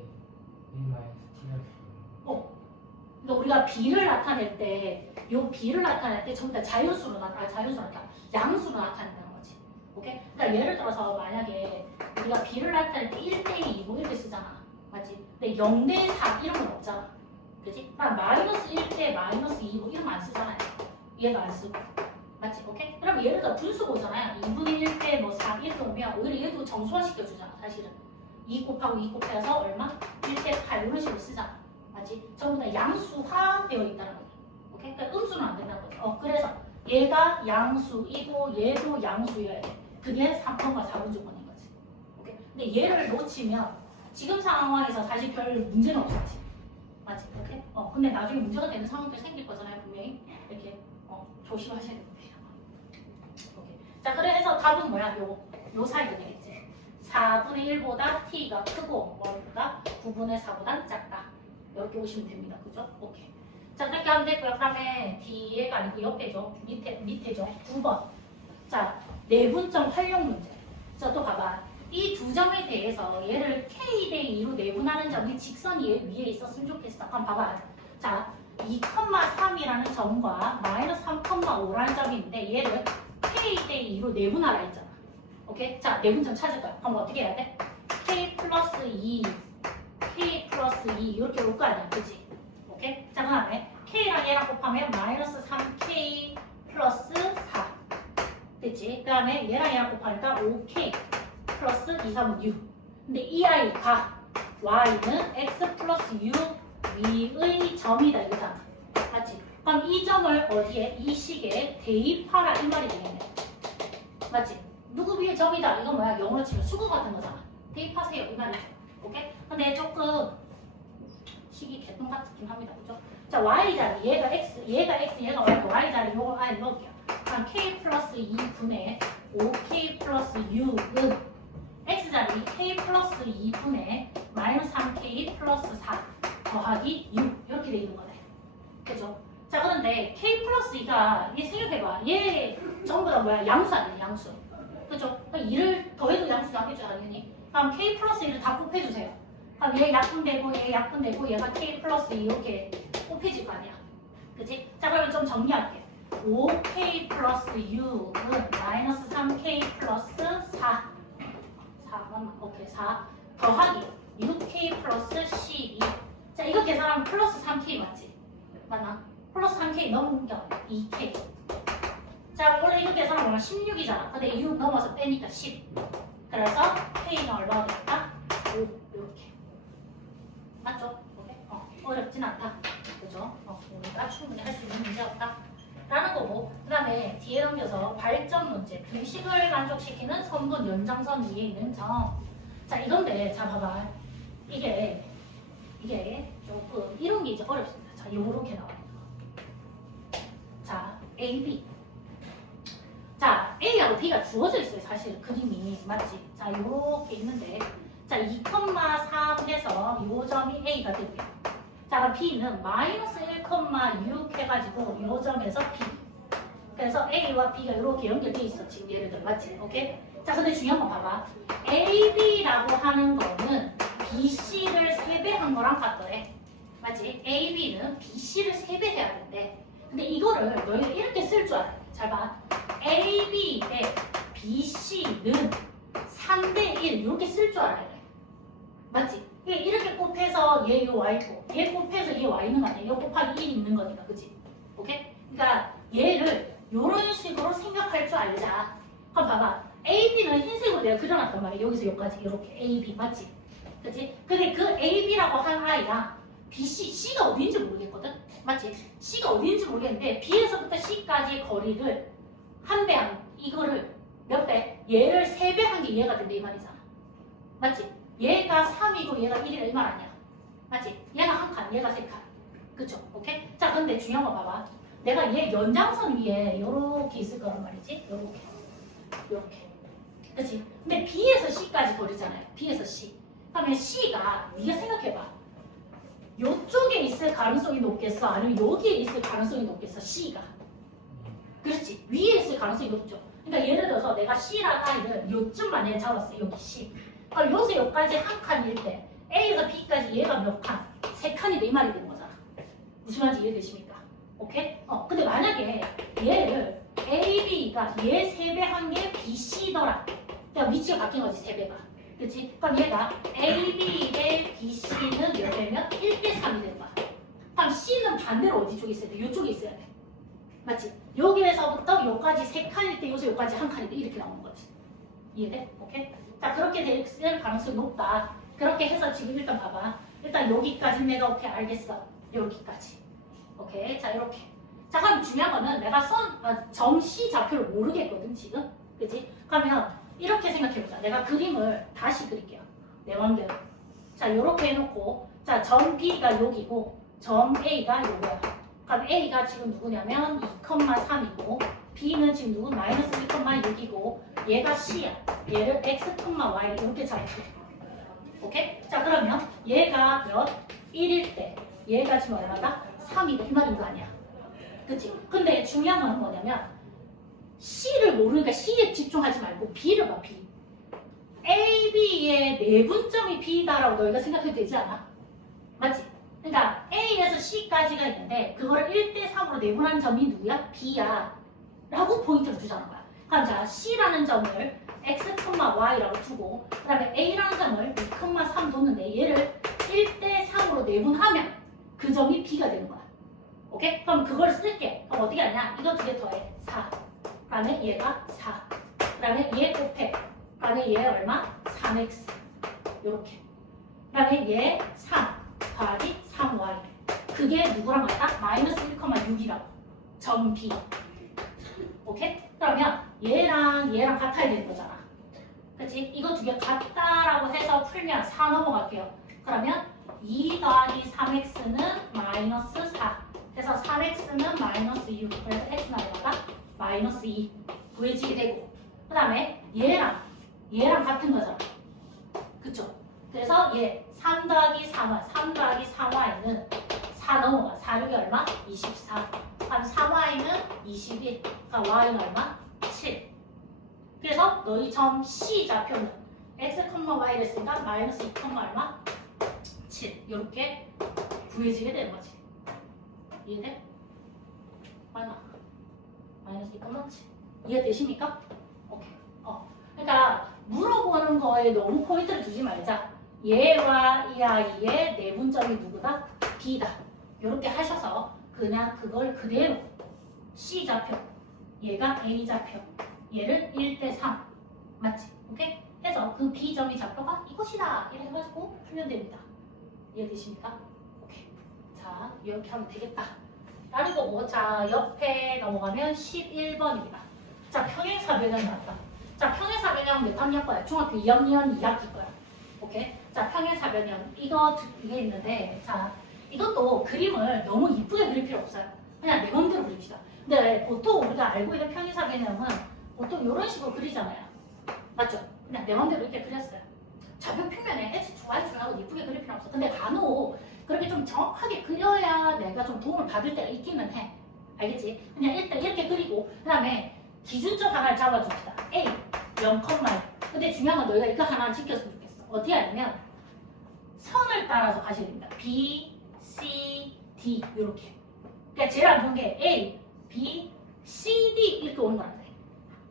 1-t랄 수 있는 그러니까 우리가 비를 나타낼 때, 요 비를 나타낼 때 전부 다 자연수로 양수로 나타낸다는 거지. 오케이? 그러니까 예를 들어서 만약에 우리가 비를 나타낼 때 1대2 뭐 이렇게 쓰잖아. 맞지? 근데 0대4 이런 건 없잖아. 그지? 그럼 마이너스 1대 마이너스 2 뭐 이런 거 안 쓰잖아요. 얘가 안 쓰고. 맞지? 오케이? 그럼 예를 들어 분수가 오잖아요. 2분의 1대 뭐 4 이렇게 오면 오히려 얘도 정수화 시켜주잖아. 사실은. 2 곱하고 2 곱해서 얼마? 1대 8 이런 식으로 쓰잖아. 맞지? 전부 다 양수화 되어 있다는 거죠. 오케이? 그러니까 음수는 안 된다는 거죠. 그래서 얘가 양수이고 얘도 양수여야 돼. 그게 3번과 4번 조건인 거지. 오케이? 근데 얘를 놓치면 지금 상황에서 사실 별 문제는 없었지. 맞지? 오케이? 근데 나중에 문제가 되는 상황도 생길 거잖아요. 분명히. 이렇게 조심하셔야 됩니다. 오케이. 자, 그래서 답은 뭐야? 요 사이가 되겠지. 4분의 1보다 t가 크고 뭐보다 9분의 4보다 작다. 이렇게 보시면 됩니다. 그죠? 오케이. 자, 그렇게 하면 되고요. 그 다음에 뒤에가 아니고 옆에죠. 밑에죠. 9번. 자, 내분점 활용 문제. 자, 또 봐봐. 이 두 점에 대해서 얘를 k 대 2로 내분하는 점이 직선이 위에 있었으면 좋겠어. 그럼 봐봐. 자, 2,3이라는 점과 마이너스 3,5라는 점이 있는데 얘를 k 대 2로 내분하라 했잖아. 오케이? 자, 내분점 찾을 거야. 그럼 어떻게 해야 돼? k 플러스 2 k 플러스 2 이렇게 올 거 아니야, 그치? 오케이? 자, 그 다음에 k랑 얘랑 곱하면 마이너스 3k 플러스 4 됐지? 그 다음에 얘랑 얘랑 곱하니까 5k 플러스 2, 3, 6 근데 이 i가 y는 x 플러스 6 위의 점이다 이거잖아. 맞지? 그럼 이 점을 어디에? 이 식에 대입하라 이 말이 되겠네. 맞지? 누구 위의 점이다? 이건 뭐야? 영어로 치면 수거 같은 거잖아. 대입하세요 이 말이죠. 오케이? 근데 조금 식이 개똥 같긴 합니다. 그죠? 자, y자리 얘가 x, 얘가 y자리 요걸 안에 넣을게요. 그럼 k 플러스 2분의 5k 플러스 6은 x자리 k 플러스 2분의 마이너스 3k 플러스 4 더하기 6 이렇게 돼 있는 거네. 그죠? 자, 그런데 k 플러스 2가 얘 생각해봐. 얘 전부 다 뭐야? 양수 아니야? 양수. 그죠? 그러니까 2를 더해도 양수 나겠죠 당연히. 그럼 k 플러스 2를 다 곱해주세요. 그럼 얘 약분되고 얘 약분되고 얘가 k 플러스 2 이렇게 곱해질 거 아니야. 그치? 자, 그러면 좀 정리할게. 5k 플러스 6은 마이너스 3k 플러스 4. 4 맞나? 오케이, 4 더하기 6k 플러스 12. 자, 이거 계산하면 플러스 3k 맞지? 맞나? 플러스 3k 넘겨 2k. 자, 원래 이거 계산하면 16이잖아. 근데 6 넘어서 빼니까 10. 그래서 k는 얼마가 될까? 5 이렇게. 맞죠? 오케이? 어렵진 않다. 그죠? 우리가 충분히 할 수 있는 문제였다. 라는 거고, 그 다음에 뒤에 넘겨서 발전 문제. 등식을 만족시키는 선분 연장선 위에 있는 점. 자, 이건데, 자, 봐봐. 이게 조금 이런 게 이제 어렵습니다. 자, 요렇게 나와요. 자, A, B. 자, A하고 B가 주어져 있어요. 사실 그림이. 맞지? 자, 요렇게 있는데, 자, 2,3 해서 요 점이 A가 되고요. 자, 그럼 B는 마이너스 1,6 해가지고 요 점에서 B. 그래서 A와 B가 이렇게 연결돼 있어. 지금 예를 들어. 맞지? 오케이? 자, 근데 중요한 거 봐봐. AB라고 하는 거는 BC를 3배한 거랑 같더래. 맞지? AB는 BC를 3배 해야 된대. 근데 이거를 너희가 이렇게 쓸 줄 알아. 잘 봐. AB 대 BC는 3대 1 이렇게 쓸 줄 알아야 돼. 맞지? 이렇게 곱해서 얘 요 y고 얘 곱해서 얘 y는 아니야. 얘 곱하기 1이 있는 거니까. 그치? 오케이? 그러니까 얘를 이런 식으로 생각할 줄 알자. 그럼 봐봐. AB는 흰색으로 내가 그려놨단 말이야. 여기서 여기까지 이렇게 AB 맞지? 그치? 근데 그 AB라고 한 아이랑 BC, C가 어디인지 모르겠거든? 맞지? C가 어디인지 모르겠는데 B에서부터 C까지의 거리를 한 배 한 이거를 몇 배? 얘를 3배 한 게 얘가 된다 이 말이잖아. 맞지? 얘가 3이고 얘가 1이라 이 말 아니야. 맞지? 얘가 한 칸, 얘가 3칸. 그쵸? 오케이? 자, 근데 중요한 거 봐봐. 내가 얘 연장선 위에 요렇게 있을 거란 말이지? 요렇게. 그치? 근데 B에서 C까지 거리잖아요. B에서 C. 그러면 C가 네가 생각해봐. 요쪽에 있을 가능성이 높겠어? 아니면 여기에 있을 가능성이 높겠어? C가. 그렇지. 위에 있을 가능성이 높죠. 그러니까 예를 들어서 내가 C라는 아이를 요쯤 만약에 잡았어. 여기 C. 그럼 여기서 여기까지 한 칸일 때 A에서 B까지 얘가 몇 칸? 3칸이 이 말이 되는 거잖아. 무슨 말인지 이해되십니까? 오케이? 근데 만약에 얘를 A, B가 얘 3배 한 게 B, C더라. 그러니까 위치가 바뀐 거지, 3배가. 그치? 그럼 얘가 A, B 대 B, C는 몇 배면 1대 3이 되는 거야. 그럼 C는 반대로 어디 쪽에 있어야 돼? 이쪽에 있어야 돼. 맞지? 여기에서부터 여기까지 3칸일 때 여기서 여기까지 한 칸일 때 이렇게 나오는 거지. 이해돼? 오케이? 자, 그렇게 될 가능성이 높다. 그렇게 해서 지금 일단 봐봐. 일단 여기까지 내가 오케이 알겠어. 여기까지. 오케이? 자, 이렇게. 자, 그럼 중요한 거는 내가 점 C 좌표를 모르겠거든, 지금. 그치? 그러면 이렇게 생각해보자. 내가 그림을 다시 그릴게요. 내 맘대로. 자, 이렇게 해놓고, 자, 점 B가 여기고, 점 A가 요거야. 그럼 A가 지금 누구냐면 2,3이고, B는 지금 누구? 마이너스 2,6이고, 얘가 C야. 얘를 X, Y 이렇게 잡을게. 오케이? 자, 그러면 얘가 몇? 1일 때, 얘가 지금 얼마다? 3이고, 이 말인 거 아니야. 그치? 근데 중요한 건 뭐냐면, C를 모르니까 C에 집중하지 말고 B를 봐, B. A, B의 내분점이 B다라고 너희가 생각해도 되지 않아? 맞지? 그러니까 A에서 C까지가 있는데 그거를 1대3으로 내분한 점이 누구야? B야. 라고 포인트를 주자는 거야. 그럼 자, C라는 점을 X, Y라고 두고 그 다음에 A라는 점을 2,3 뒀는데 얘를 1대3으로 내분하면 그 점이 B가 되는 거야. 오케이? 그럼 그걸 쓸게. 그럼 어떻게 하냐? 이거 두 개 더해. 4. 그 다음에 얘가 4. 그 다음에 얘 곱해. 그 다음에 얘 얼마? 3x. 요렇게. 그 다음에 얘 3 더하기 3y. 그게 누구랑 같다? 마이너스 1,6이라고. 점 B. 오케이? 그러면 얘랑 같아야 되는 거잖아. 그치? 이거 두 개 같다라고 해서 풀면 4 넘어갈게요. 그러면 2 더하기 3x는 마이너스 4. 그래서 3x는 마이너스 6. 그래서 x는 얼마다? 마이너스 2. 구해지게 되고. 그 다음에 얘랑 같은 거잖아. 그쵸? 그래서 얘 3 더하기 3y. 3 더하기 3y는 4 넘어가. 4, 6이 얼마? 24. 그럼 3y는 21. 그러니까 y는 얼마? 7. 그래서 너희 점 C 좌표는 x, y를 했으니까 마이너스 2, 얼마? 7. 이렇게 구해지게 되는 거지. 이해돼? 맞나? 마이너스 2 끝났지? 이해되십니까? 오케이. 그러니까 물어보는 거에 너무 포인트를 주지 말자. 얘와 이 아이의 내분점이 누구다? B다. 이렇게 하셔서 그냥 그걸 그대로 C 좌표, 얘가 A 좌표, 얘를 1대 3 맞지? 오케이? 해서 그 B점의 좌표가 이것이다 이렇게 해가지고 풀면 됩니다. 이해되십니까? 오케이. 자 이렇게 하면 되겠다. 다른 거 뭐? 자 옆에 넘어가면 11번입니다. 자 평행사변형 나왔다. 자 평행사변형 몇 학년 거야? 중학교 2학년 2학기 거야. 오케이? 자 평행사변형 이게 있는데 자 이것도 그림을 너무 이쁘게 그릴 필요 없어요. 그냥 내 맘대로 그립시다. 근데 보통 우리가 알고 있는 평행사변형은 보통 이런 식으로 그리잖아요. 맞죠? 그냥 내 맘대로 이렇게 그렸어요. 좌표 평면에 X, Y축하고 이쁘게 그릴 필요 없어. 근데 간혹 그렇게 좀 정확하게 그려야 내가 좀 도움을 받을 때가 있기는 해. 알겠지? 그냥 일단 이렇게 그리고 그 다음에 기준점 하나를 잡아줍시다. A, 0,1. 근데 중요한 건 너희가 이거 하나 지켰으면 좋겠어. 어떻게 하냐면 선을 따라서 가셔야 됩니다. B, C, D 이렇게. 그러니까 제일 안 좋은 게 A, B, C, D 이렇게 오는 거 안 돼.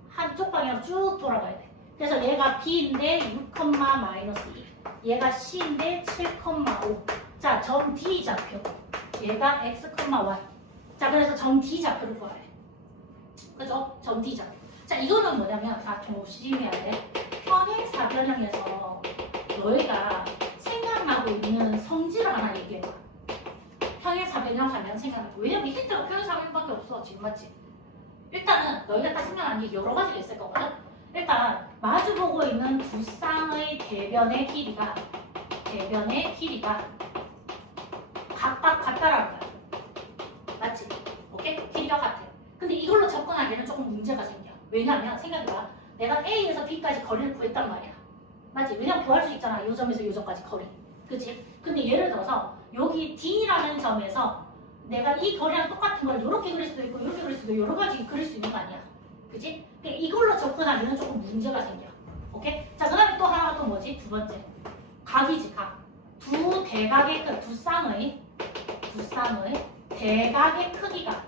한쪽 방향으로 쭉 돌아가야 돼. 그래서 얘가 B인데 6, 마이너스 2. 얘가 C인데 7,5. 자, 점 D 좌표. 얘가 X, Y. 자, 그래서 점 D 좌표를 구해야 돼. 그죠? 점 D 좌표. 자, 이거는 뭐냐면, 조심해야 돼. 평행사변형에서 너희가 생각나고 있는 성질을 하나 얘기해봐. 평행사변형 하면 생각나고. 왜냐면 힌트가 평행사변형밖에 없어. 지금 맞지? 일단은 너희가 딱 생각나는 게 여러 가지가 있을 거거든? 일단 마주보고 있는 두 쌍의 대변의 길이가 각각 같다라는 거야. 맞지? 오케이? 길이가 같아. 근데 이걸로 접근하기에는 조금 문제가 생겨. 왜냐면 생각해봐. 내가 A에서 B까지 거리를 구했단 말이야. 맞지? 왜냐면 구할 수 있잖아. 이 점에서 이 점까지 거리. 그치? 근데 예를 들어서 여기 D라는 점에서 내가 이 거리랑 똑같은 걸 이렇게 그릴 수도 있고 이렇게 그릴 수도 있고 여러 가지 그릴 수 있는 거 아니야. 그치? 그러니까 이걸로 접근하면 조금 문제가 생겨. 오케이? 자, 그 다음에 또 하나가 또 뭐지? 두 번째. 각이지, 각. 두 대각의 끝, 두 쌍의 대각의 크기가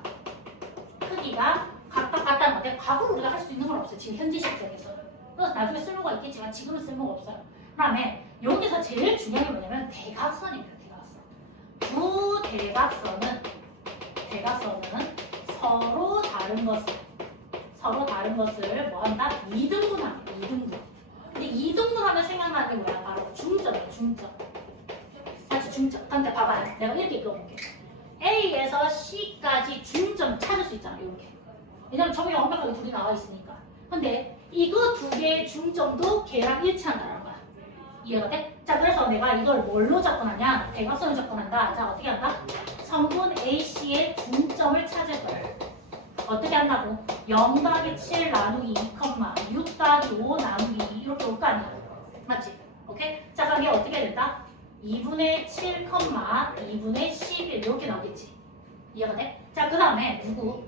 각각 같다는 건데 각을 우리가 할 수 있는 건 없어요. 지금 현재 시점에서. 그래서 나중에 쓸모가 있겠지만 지금은 쓸모가 없어요. 그 다음에 여기서 제일 중요한 게 뭐냐면 대각선입니다. 대각선. 두 대각선은 서로 다른 것을 뭐한다? 이등분합니다. 이등분. 근데 이등분하면 생각나는 게 뭐야? 바로 중점이에요. 중점. 다시 중점. 근데 봐봐. 내가 이렇게 읽어볼게. A에서 C까지 중점 찾을 수 있잖아. 이렇게. 왜냐면 점이 완벽하게 둘이 나와 있으니까. 근데 이거 두 개의 중점도 걔랑 일치한다는 거야. 이해가 돼? 자, 그래서 내가 이걸 뭘로 접근하냐? 대각선을 접근한다. 자, 어떻게 한다? 성분 AC의 중점을 찾을 거야. 어떻게 한다고? 0 더하기 7 나누기 2, 6 더하기 5 나누기 2 이렇게 올 거 아니야. 맞지? 오케이? 자, 그럼 이게 어떻게 된다? 2분의 7, 2분의 11 이렇게 나오겠지. 이해가 돼? 자, 그 다음에 누구?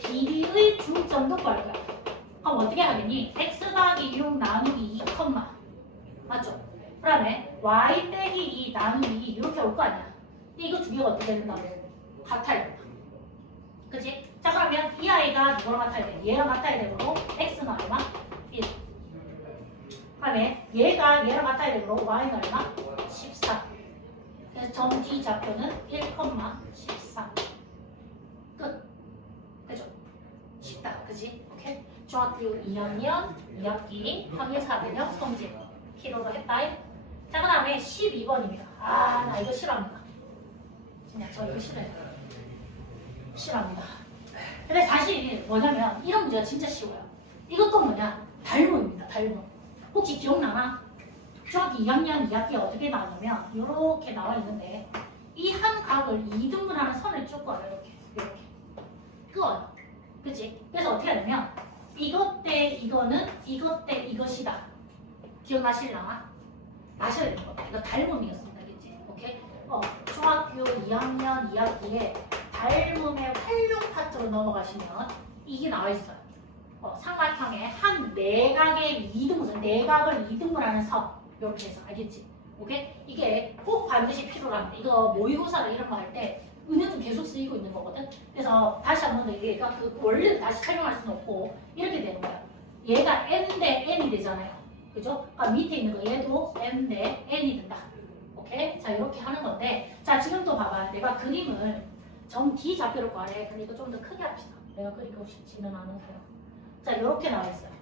BD의 중점도 구할 거야. 그럼 어떻게 하겠니? x 더하기 6 나누기 2, 맞죠? 그 다음에 y 빼기 2 나누기 2 이렇게 올 거 아니야. 근데 이거 두 개가 어떻게 된다? 같아야 된다. 그치? 자, 그러면 이 아이가 누구랑 같아야 돼? 얘랑 같아야 되므로 x는 얼마? 1. 그 다음에 얘가 얘랑 같아야 되므로 y는 얼마? 14. 그래서 점 D 좌표는 1,14. 끝. 그죠? 쉽다. 그치? 오케이? 중학교 2학년 2학기 평행사변형 성질 키로로 했다. 자, 그 다음에 12번입니다. 아, 나 이거 싫어합니다. 진짜 저 이거 싫어요. 싫어합니다. 근데 사실 뭐냐면 이런 문제가 진짜 쉬워요. 이것도 뭐냐? 달모입니다. 달모. 혹시 기억나나? 중학교 2학년 2학기에 어떻게 나오냐면 이렇게 나와 있는데 이 한 각을 2등분하는 선을 쭉 그어요. 이렇게 그어요. 그치? 그래서 어떻게 하냐면 이것 대 이거는 이것 대 이것이다. 기억나실라나? 아셔야 되는 겁니다. 이거 달모이었습니다. 알겠지? 오케이? 중학교 2학년 2학기에 달몸의 활용 파트로 넘어가시면 이게 나와 있어요. 삼각형의 한 내각의 2등분, 내각을 2등분하는 선 이렇게 해서 알겠지? 오케이? 이게 꼭 반드시 필요합니다. 이거 모의고사나 이런 거 할 때 은연중 계속 쓰이고 있는 거거든. 그래서 다시 한 번 더 얘기해. 그러니까 그 원리를 다시 설명할 수는 없고 이렇게 되는 거야. 얘가 m 대 n이 되잖아요. 그죠? 그러니까 밑에 있는 거 얘도 m 대 n이 된다. 오케이? 자 이렇게 하는 건데 자 지금 또 봐봐. 내가 그림을 정 D 좌표를 구하래. 근데 이거 좀 더 크게 합시다. 내가 그리고 싶지는 않아서요. 자 이렇게 나와 있어요.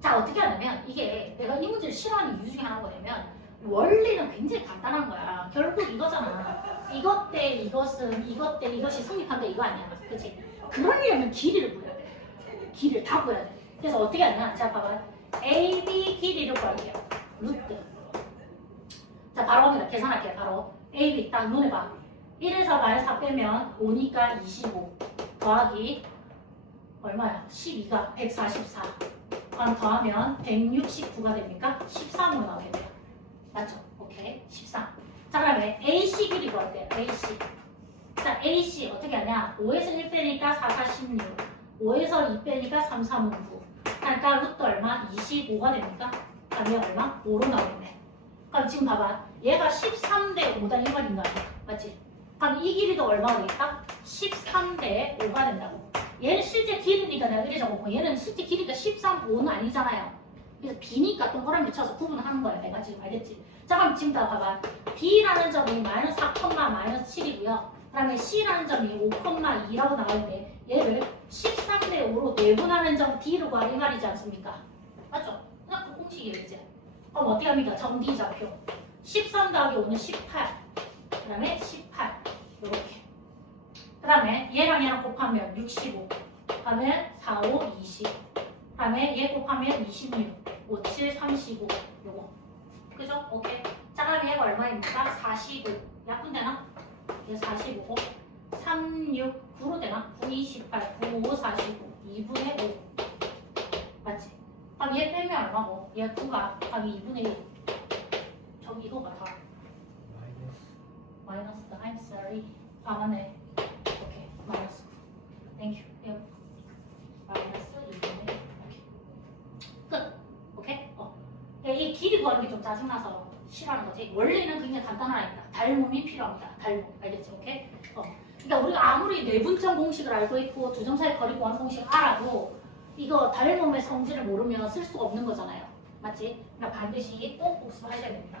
자 어떻게 하냐면 이게 내가 이 문제를 싫어하는 이유 중에 하나가 뭐냐면 원리는 굉장히 간단한 거야. 결국 이거잖아. 이것 대 이것은 이것 대 이것이 성립한다 이거 아니야. 그치? 그러려면 길이를 구해야 돼. 길이를 다 구해야 돼. 그래서 어떻게 하냐. 자 봐봐. AB 길이를 구할게요. 루트. 자 바로 합니다. 계산할게요. 바로 AB 딱 눈에 봐. 1에서 마이너스 4 빼면 5니까 25 더하기 얼마야? 12가 144 그럼 더하면 169가 됩니까? 13으로 나오게 돼요. 맞죠? 오케이 13. 자 그러면 AC 길이 구할게요. AC. 자 AC 어떻게 하냐? 5에서 1 빼니까 4, 4, 16 5에서 2 빼니까 3, 3, 9 그러니까 루트 얼마? 25가 됩니까? 그럼 얘 얼마? 5로 나오겠네. 그럼 지금 봐봐. 얘가 13대 5다 1번인 거 아니야? 맞지? 그럼 이 길이도 얼마가 되겠다? 13대 5가 된다고. 얘는 실제 길이니까 내가 이래 적었고 얘는 실제 길이가 13, 5는 아니잖아요. 그래서 B니까 동그라미 쳐서 구분하는 거야. 내가 지금 알겠지? 자 그럼 지금 다 봐봐. B라는 점이 마이너스 4, 마이너스 7이고요. 그 다음에 C라는 점이 5,2라고 나와있는데 얘를 13대 5로 내분하는 점 D로 구하라 이 말이지 않습니까? 맞죠? 그냥 그 공식이겠지? 그럼 어떻게 합니까? 점 D 좌표 13 더하기 5는 18 그 다음에 18 이렇게 그 다음에 얘랑 얘랑 곱하면 65 그 다음에 4, 5, 20 그 다음에 얘 곱하면 26 5, 7, 35 요거 그죠? 오케이 자 그럼 얘가 얼마입니까? 45 약분되나? 얘 45고 3, 6, 9로 되나? 9, 28, 9, 5, 45 2분의 5 맞지? 그럼 얘 빼면 얼마고? 얘 9가 그럼 2분의 1 저기 이거가 다 마이너스 I'm sorry 아 맞네 오케이 마이너스 9 땡큐 마이너스 2분의 1 오케이 끝 오케이? 이 길이 구하는 게 좀 짜증나서 싫어하는 거지 원리는 굉장히 간단하니까 닮음이 필요합니다 닮음 알겠지? 오케이? 그러니까 우리가 아무리 내분점 공식을 알고 있고 두 점 사이 거리 구하는 공식을 알아도 이거 닮음의 성질을 모르면 쓸 수가 없는 거잖아요 맞지? 그러니까 반드시 꼭 복습하셔야 됩니다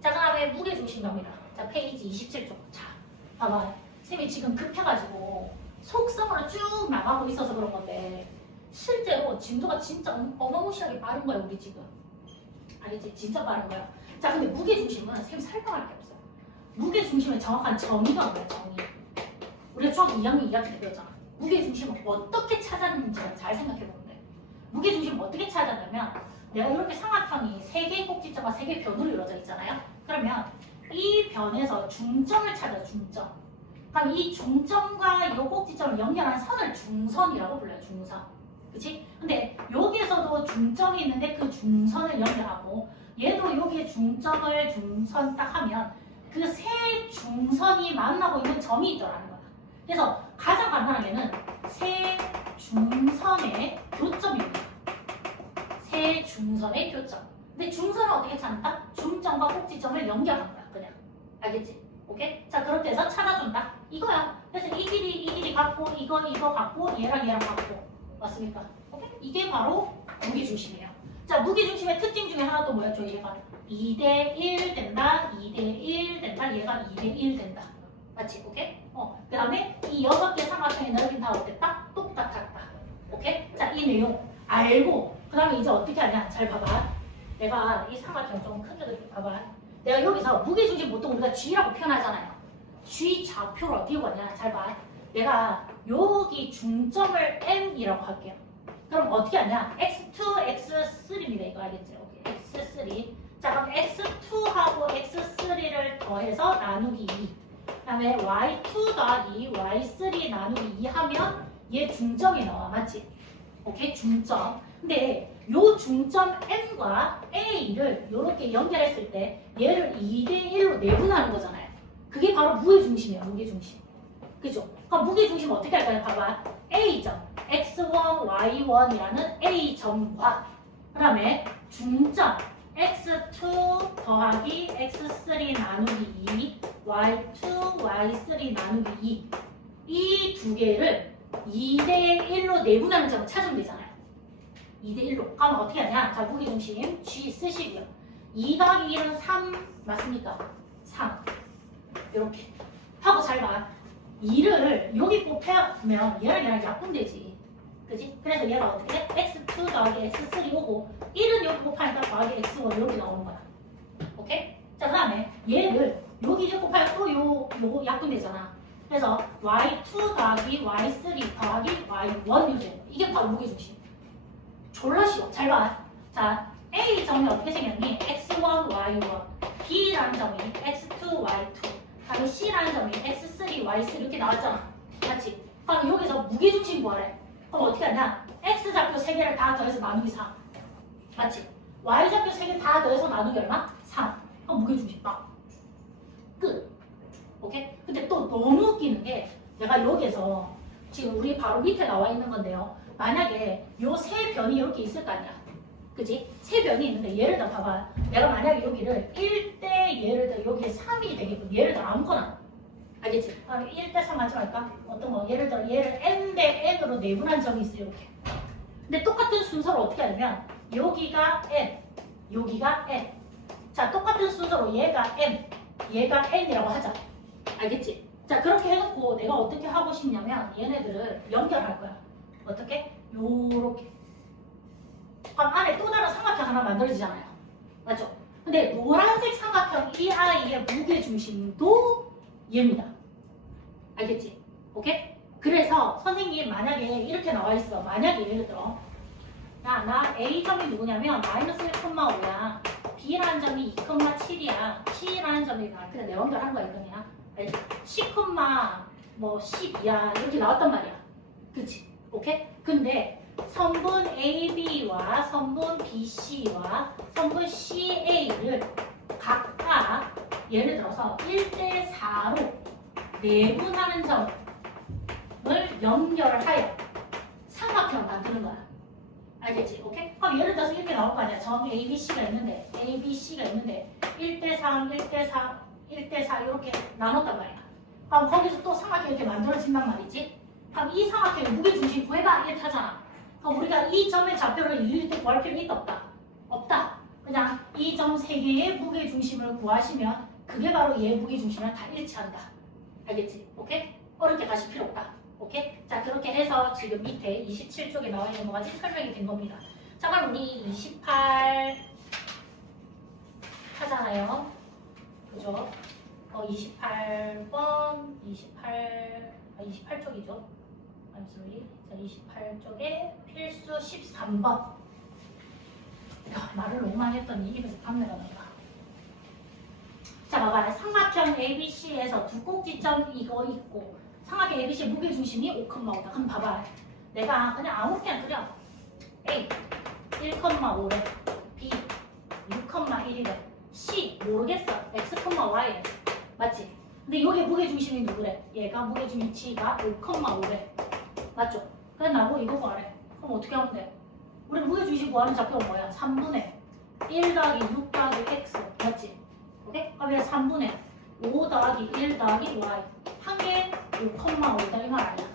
자 그다음에 무게중심 갑니다 자 페이지 27쪽 자 봐봐 쌤이 지금 급해가지고 속성으로 쭉 나가고 있어서 그런 건데 실제로 진도가 진짜 어마무시하게 빠른 거야 우리 지금 알겠지? 진짜 빠른 거야 자 근데 무게중심은 쌤이 설명할 게 없어요 무게중심의 정확한 정의가 뭐야 정의 우리가 중학교 2학년 2학기 때 배웠잖아 무게중심을 어떻게 찾았는지 잘 생각해보면 돼 무게중심을 어떻게 찾았냐면 내가 이렇게 삼각형이 3개의 꼭지점과 3개의 변으로 이루어져 있잖아요 그러면 이 변에서 중점을 찾아 중점 그럼 이 중점과 이 꼭지점을 연결하는 선을 중선이라고 불러요 중선 그치? 근데 여기에서도 중점이 있는데 그 중선을 연결하고 얘도 여기에 중점을 중선 딱 하면 그 세 중선이 만나고 있는 점이 있더라는 거야 그래서 가장 간단하게는 세 중선의 교점입니다 세 중선의 교점 근데 중선은 어떻게 찾는다? 중점과 꼭지점을 연결한 거야 그냥 알겠지? 오케이? 자 그렇게 해서 찾아준다 이거야 그래서 이 길이 같고 이거 같고 얘랑 같고 맞습니까? 오케이? 이게 바로 무게중심이에요 자 무게중심의 특징 중에 하나 또 뭐였죠? 얘가 2대1 된다 2대1 된다 얘가 2대1 된다 맞지? 오케이? 그 다음에 이 6개 삼각형의 넓이는 다 어땠다? 똑같았다 오케이? 자 이 내용 알고 그 다음에 이제 어떻게 하냐 잘 봐봐 내가 이 삼각형 좀 크게 그렇게 봐봐 내가 여기서 무게중심 보통 우리가 G라고 표현하잖아요 G 좌표를 어떻게 구하냐 잘 봐 내가 여기 중점을 M이라고 할게요 그럼 어떻게 하냐 X2, X3입니다 이거 알겠지? 오케이. X3 자 그럼 X2하고 X3를 더해서 나누기 2 그 다음에 Y2 더하기 Y3 나누기 2 하면 얘 중점이 나와 맞지? 오케이 중점 근데 요 중점 M과 A를 이렇게 연결했을 때 얘를 2대1로 내분하는 거잖아요 그게 바로 무게중심이에요 무게중심 그죠? 그럼 무게중심 어떻게 할까요? 봐봐 A점 X1, Y1이라는 A점과 그 다음에 중점 X2 더하기 X3 나누기 2 Y2, y3 나누기 2 이 두 개를 2대1로 내분하는 점을 찾으면 되잖아요. 2대1로. 그럼 어떻게 하냐? 자, 무게중심 G 쓰시고요. 2 더하기 1은 3 맞습니까? 3 이렇게 하고 잘 봐. 2를 여기 곱하면 얘랑 약분되지. 그지? 그래서 얘가 어떻게 돼? x2 더하기 x3 오고 1은 여기 곱하니까 더하기 x1 이렇게 나오는 거야. 오케이? 자, 그 다음에 얘를 여기 이제 곱하면 또 요거 약분되잖아. 그래서 y2 더하기 y3 더하기 y1 이렇게 이게 바로 무게중심. 졸라 쉬워. 잘 봐. 자, A 점이 어떻게 생겼니? x1, y1 B라는 점이 x2, y2 다음에 C라는 점이 x3, y3 이렇게 나왔잖아. 맞지? 그럼 여기서 무게중심 구하래. 그럼 어떻게 하냐? x좌표 3개를 다 더해서 나누기 3 맞지? y좌표 3개 다 더해서 나누기 얼마? 3 그럼 무게중심 딱 끝. 오케이? 근데 또 너무 웃기는 게 내가 여기에서 지금 우리 바로 밑에 나와 있는 건데요. 만약에 요 세 변이 이렇게 있을 거 아니야. 그지? 세 변이 있는데 예를 들어 봐봐. 내가 만약에 여기를 1대 예를 들어 여기에 3이 되겠고 예를 들어 아무거나 알겠지? 그럼 1대 3 하지 말까? 어떤 거? 예를 들어 얘를 n 대 n으로 내분한 점이 있어 이렇게. 근데 똑같은 순서로 어떻게 하냐면 여기가 n, 여기가 n. 자, 똑같은 순서로 얘가 n, 얘가 n이라고 하자. 알겠지? 자, 그렇게 해놓고 내가 어떻게 하고 싶냐면 얘네들을 연결할 거야. 어떻게? 요렇게. 그럼 안에 또 다른 삼각형 하나 만들어지잖아요. 맞죠? 근데 노란색 삼각형 이 아이의 무게중심도 얘입니다. 알겠지? 오케이? 그래서 선생님 만약에 이렇게 나와 있어. 만약에 예를 들어 나 A점이 누구냐면 마이너스 1,5야. B라는 점이 2,7이야. C라는 점이 그냥 내 연결 하는 거야 이거냐. 10,12야. 이렇게 나왔단 말이야. 그치? 오케이? 근데 선분 AB와 선분 BC와 선분 CA를 각각 예를 들어서 1대4로 내분하는 점을 연결을 하여 삼각형을 만드는 거야. 알겠지? 오케이? 그럼 예를 들어서 이렇게 나올 거 아니야. 점 ABC가 있는데 1대3, 1대4, 1대4 이렇게 나눴단 말이야. 그럼 거기서 또 삼각형이 이렇게 만들어진단 말이지. 그럼 이 삼각형의 무게중심 구해봐 이렇게 하잖아. 그럼 우리가 이 점의 좌표를 일일이 구할 필요가 있다 없다? 없다. 그냥 이 점 3개의 무게중심을 구하시면 그게 바로 얘 무게중심이랑 다 일치한다. 알겠지? 오케이? 어렵게 가실 필요 없다. 오케이? 자, 그렇게 해서 지금 밑에 27쪽에 나와 있는 거까지 설명이 된 겁니다. 자, 그럼 우리 28 하잖아요. 그죠? 28번, 28쪽이죠. I'm sorry. 자, 28쪽에 필수 13번. 야, 말을 너무 많이 했더니 입에서 담내가 난다. 자, 봐봐요. 삼각형 ABC에서 두 꼭지점 이거 있고 삼각형 ABC 무게중심이 5,5다. 그럼 봐봐요. 내가 그냥 아무렇게나 그려. A 1,5래. B 6,1이래. C 모르겠어. X, Y래. 맞지? 근데 여기 무게중심이 누구래? 얘가 무게중심치가 5,5래. 맞죠? 그래 나보고 이거 구하래. 그럼 어떻게 하면 돼? 우리 무게중심 구하는 좌표가 뭐야? 3분의 1 더하기 6 더하기 X. 맞지? 오케이? 그럼 얘 3분의 5 더하기 1 더하기 Y. 한 개 5,5다 이 말 아니야?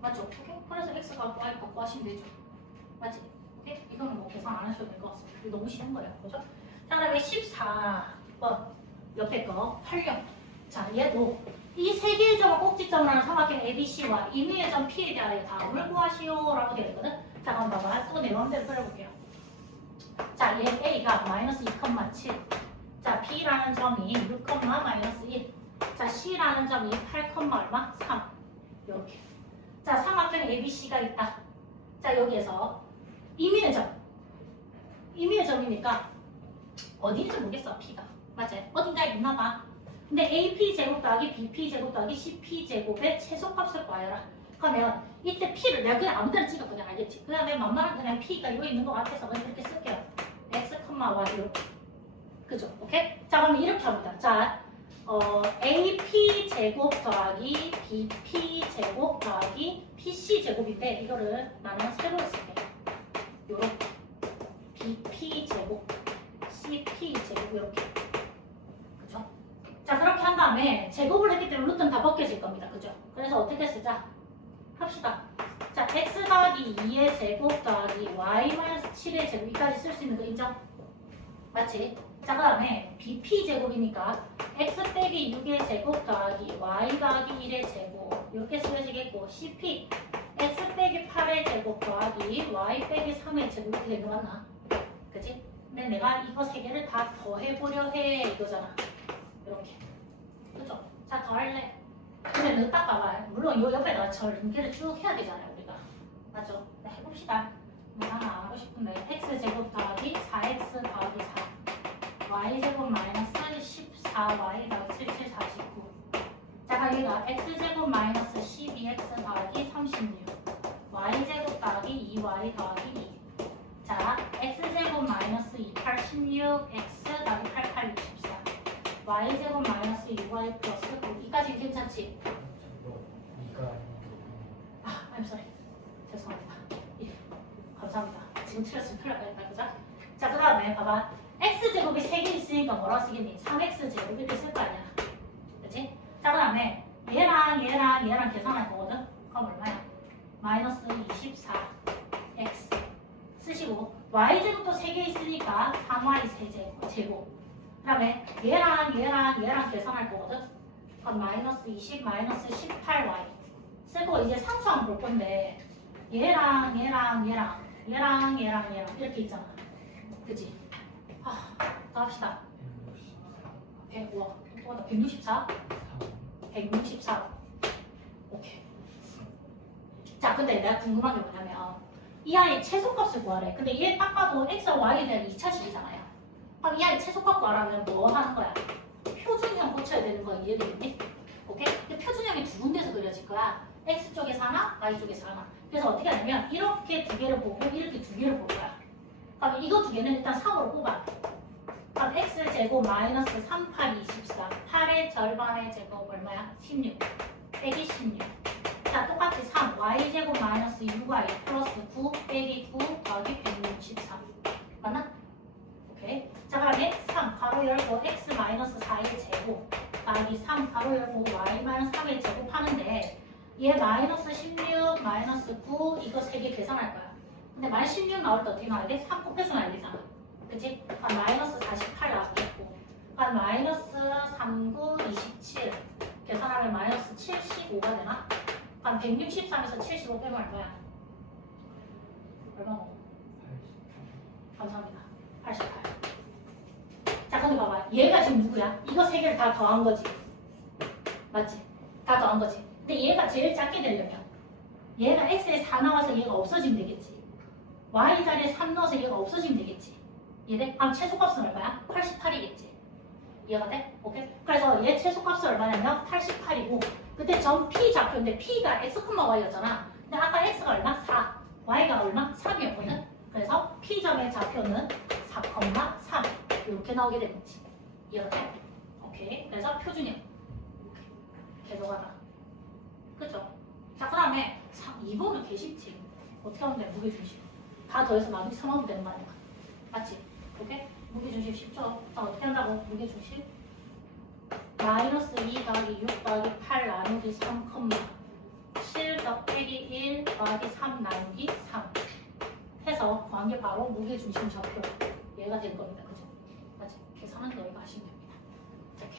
맞죠? 오케이? 그래서 X가 Y 갖고 하시면 되죠. 맞지? 오케이? 이거는 뭐 계산 안 하셔도 될 것 같습니다. 이거 너무 쉬운 거예요. 그죠? 자, 그다음에 14번 옆에 거 활용. 자, 얘도 이 세 개의 점을 꼭지점을 하는 삼각형 ABC와 임의의 점 P에 대하여 답을 구하시오라고 되어 있거든. 자, 그럼 봐봐. 또 내 마음대로 그려볼게요. 자, 얘 A가 마이너스 2,7. 자, B라는 점이 6, 마이너스 1. 자, C라는 점이 8, 얼마? 3. 이렇게. 자, 삼각형 ABC가 있다. 자, 여기에서 임의의 점. 임의의 점이니까 어디인지 모르겠어, P가. 맞지? 어딘가에 있나 봐. 근데 AP 제곱 더하기 BP 제곱 더하기 CP 제곱의 최소값을 구하여라. 그러면 이때 P를 내가 그냥 아무 데나 찍었거든. 알겠지? 그 다음에 만만한 그냥 P가 여기 있는 것 같아서 그냥 이렇게 쓸게요. X, Y 이렇게. 그죠? 오케이? 자, 그럼 이렇게 합니다. 자, AP 제곱 더하기 BP 제곱 더하기 PC 제곱인데 이거를 나는 세로 쓸게. 요렇게. BP 제곱, CP 제곱 이렇게. 그죠? 자, 그렇게 한 다음에 다음에 제곱을 했기 때문에 루트는 다 벗겨질 겁니다. 그죠? 그래서 어떻게 쓰자? 합시다. 자, x 더하기 2의 제곱 더하기 y-7의 제곱까지 쓸 수 있는 거 인정? 맞지? 자, 그 다음에 bp 제곱이니까 x 빼기 6의 제곱 더하기 y 더하기 1의 제곱 이렇게 쓰여지겠고 cp x 빼기 8의 제곱 더하기 y 빼기 3의 제곱 이렇게 되는 거 맞나? 그치? 근데 내가 이거 세 개를 다 더해보려 해 이거잖아. 이렇게. 그죠? 자, 더할래. 근데 너 딱 봐봐. 물론 요 옆에다가 전개를 쭉 해야 되잖아요, 우리가. 맞죠? 네, 해봅시다. 나는 안 하고 싶은데 x제곱 더하기 4x 더하기 4 y제곱 마이너스 14y 더하기 77, 49 자, 여기가 x제곱 마이너스 12x 더하기 36 y제곱 더하기 2y 더하기 2 자, x제곱 마이너스 28, 16 x 더하기 88, 64 y제곱 마이너스 2y 플러스 9 이까지 괜찮지? 저거 이가 아, I'm sorry. 죄송합니다. 예, 감사합니다. 지금 틀렸으면 큰일 날 뻔했다, 그죠? 자, 그 다음에 봐봐. x제곱이 3개 있으니까 뭐라고 쓰겠니? 3x제곱 이렇게 쓸 거 아니야. 그치? 자, 그 다음에 얘랑 계산할 거거든? 그럼 얼마야? 마이너스 24x 쓰시고 y제곱도 3개 있으니까 3y 제곱 그 다음에 얘랑 계산할 거거든? 그럼 마이너스 20, 마이너스 18y 쓰고 이제 상수항 볼 건데 얘랑 이렇게 있잖아. 그치? 더 합시다. 164? 164. 오케이. 자, 근데 내가 궁금한 게 뭐냐면 이 아이의 최소값을 구하래. 근데 얘 딱 봐도 x와 y에 대한 2차식이잖아요. 그럼 이 아이 최소값 구하라면 뭐 하는 거야? 표준형 고쳐야 되는 거 이해되겠니? 오케이? 근데 표준형이 두 군데서 그려질 거야. x 쪽에서 하나, y 쪽에서 하나. 그래서 어떻게 하냐면 이렇게 두 개를 보고 이렇게 두 개를 볼 거야. 그럼 이거 두 개는 일단 3으로 뽑아. 그럼 x제곱 마이너스 3, 8, 24 8의 절반의 제곱 얼마야? 16 빼기 16 자, 똑같이 3 y제곱 마이너스 6y 플러스 9 빼기 9 더하기 163 맞나? 오케이. 자, 그다음에 3 가로 열고 x 마이너스 4의 제곱 더하기 3 가로 열고 y 마이너스 3의 제곱 하는데 얘 마이너스 16 마이너스 9 이거 세 개 계산할 거야. 근데 마이너스 16 나올 때 어떻게 나와야 돼? 3 곱해서 나와야 되잖아. 그치? 마이너스 48 나왔겠고 마이너스 39, 27 계산하면 마이너스 75가 되나? 163에서 75 빼면 얼마야? 얼마고? 감사합니다. 88. 자, 근데 봐봐. 얘가 지금 누구야? 이거 세 개를 다 더한 거지. 맞지? 다 더한 거지. 근데 얘가 제일 작게 되려면 얘가 x에 4 나와서 얘가 없어지면 되겠지. y 자리에 3 넣어서 얘가 없어지면 되겠지. 얘네? 그럼 최소값은 얼마야? 88이겠지. 이해가 돼? 오케이? 그래서 얘 최소값은 얼마냐면 88이고 그때 전 p 좌표인데 p가 x, y였잖아. 근데 아까 x가 얼마? 4. y가 얼마? 3이었거든. 그래서 p점의 좌표는 4,3 이렇게 나오게 되겠지. 이해가 돼? 오케이. 그래서 표준형. 개조하다. 그쵸? 자, 그 다음에 2번은 개 쉽지. 어떻게 하면 돼? 무게중심. 다 더해서 나중에 3하면 되는 거 아니야? 맞지? 오케이? 무게중심 쉽죠? 자, 어떻게 한다고? 무게중심 마이너스 2 더하기 6 더하기 8 나누기 3, 7 더하기 1 더하기 3 나누기 3 해서 구한 게 바로 무게중심 좌표 얘가 될 겁니다. 그죠? 맞지? 계산은 너희가 하시면 됩니다.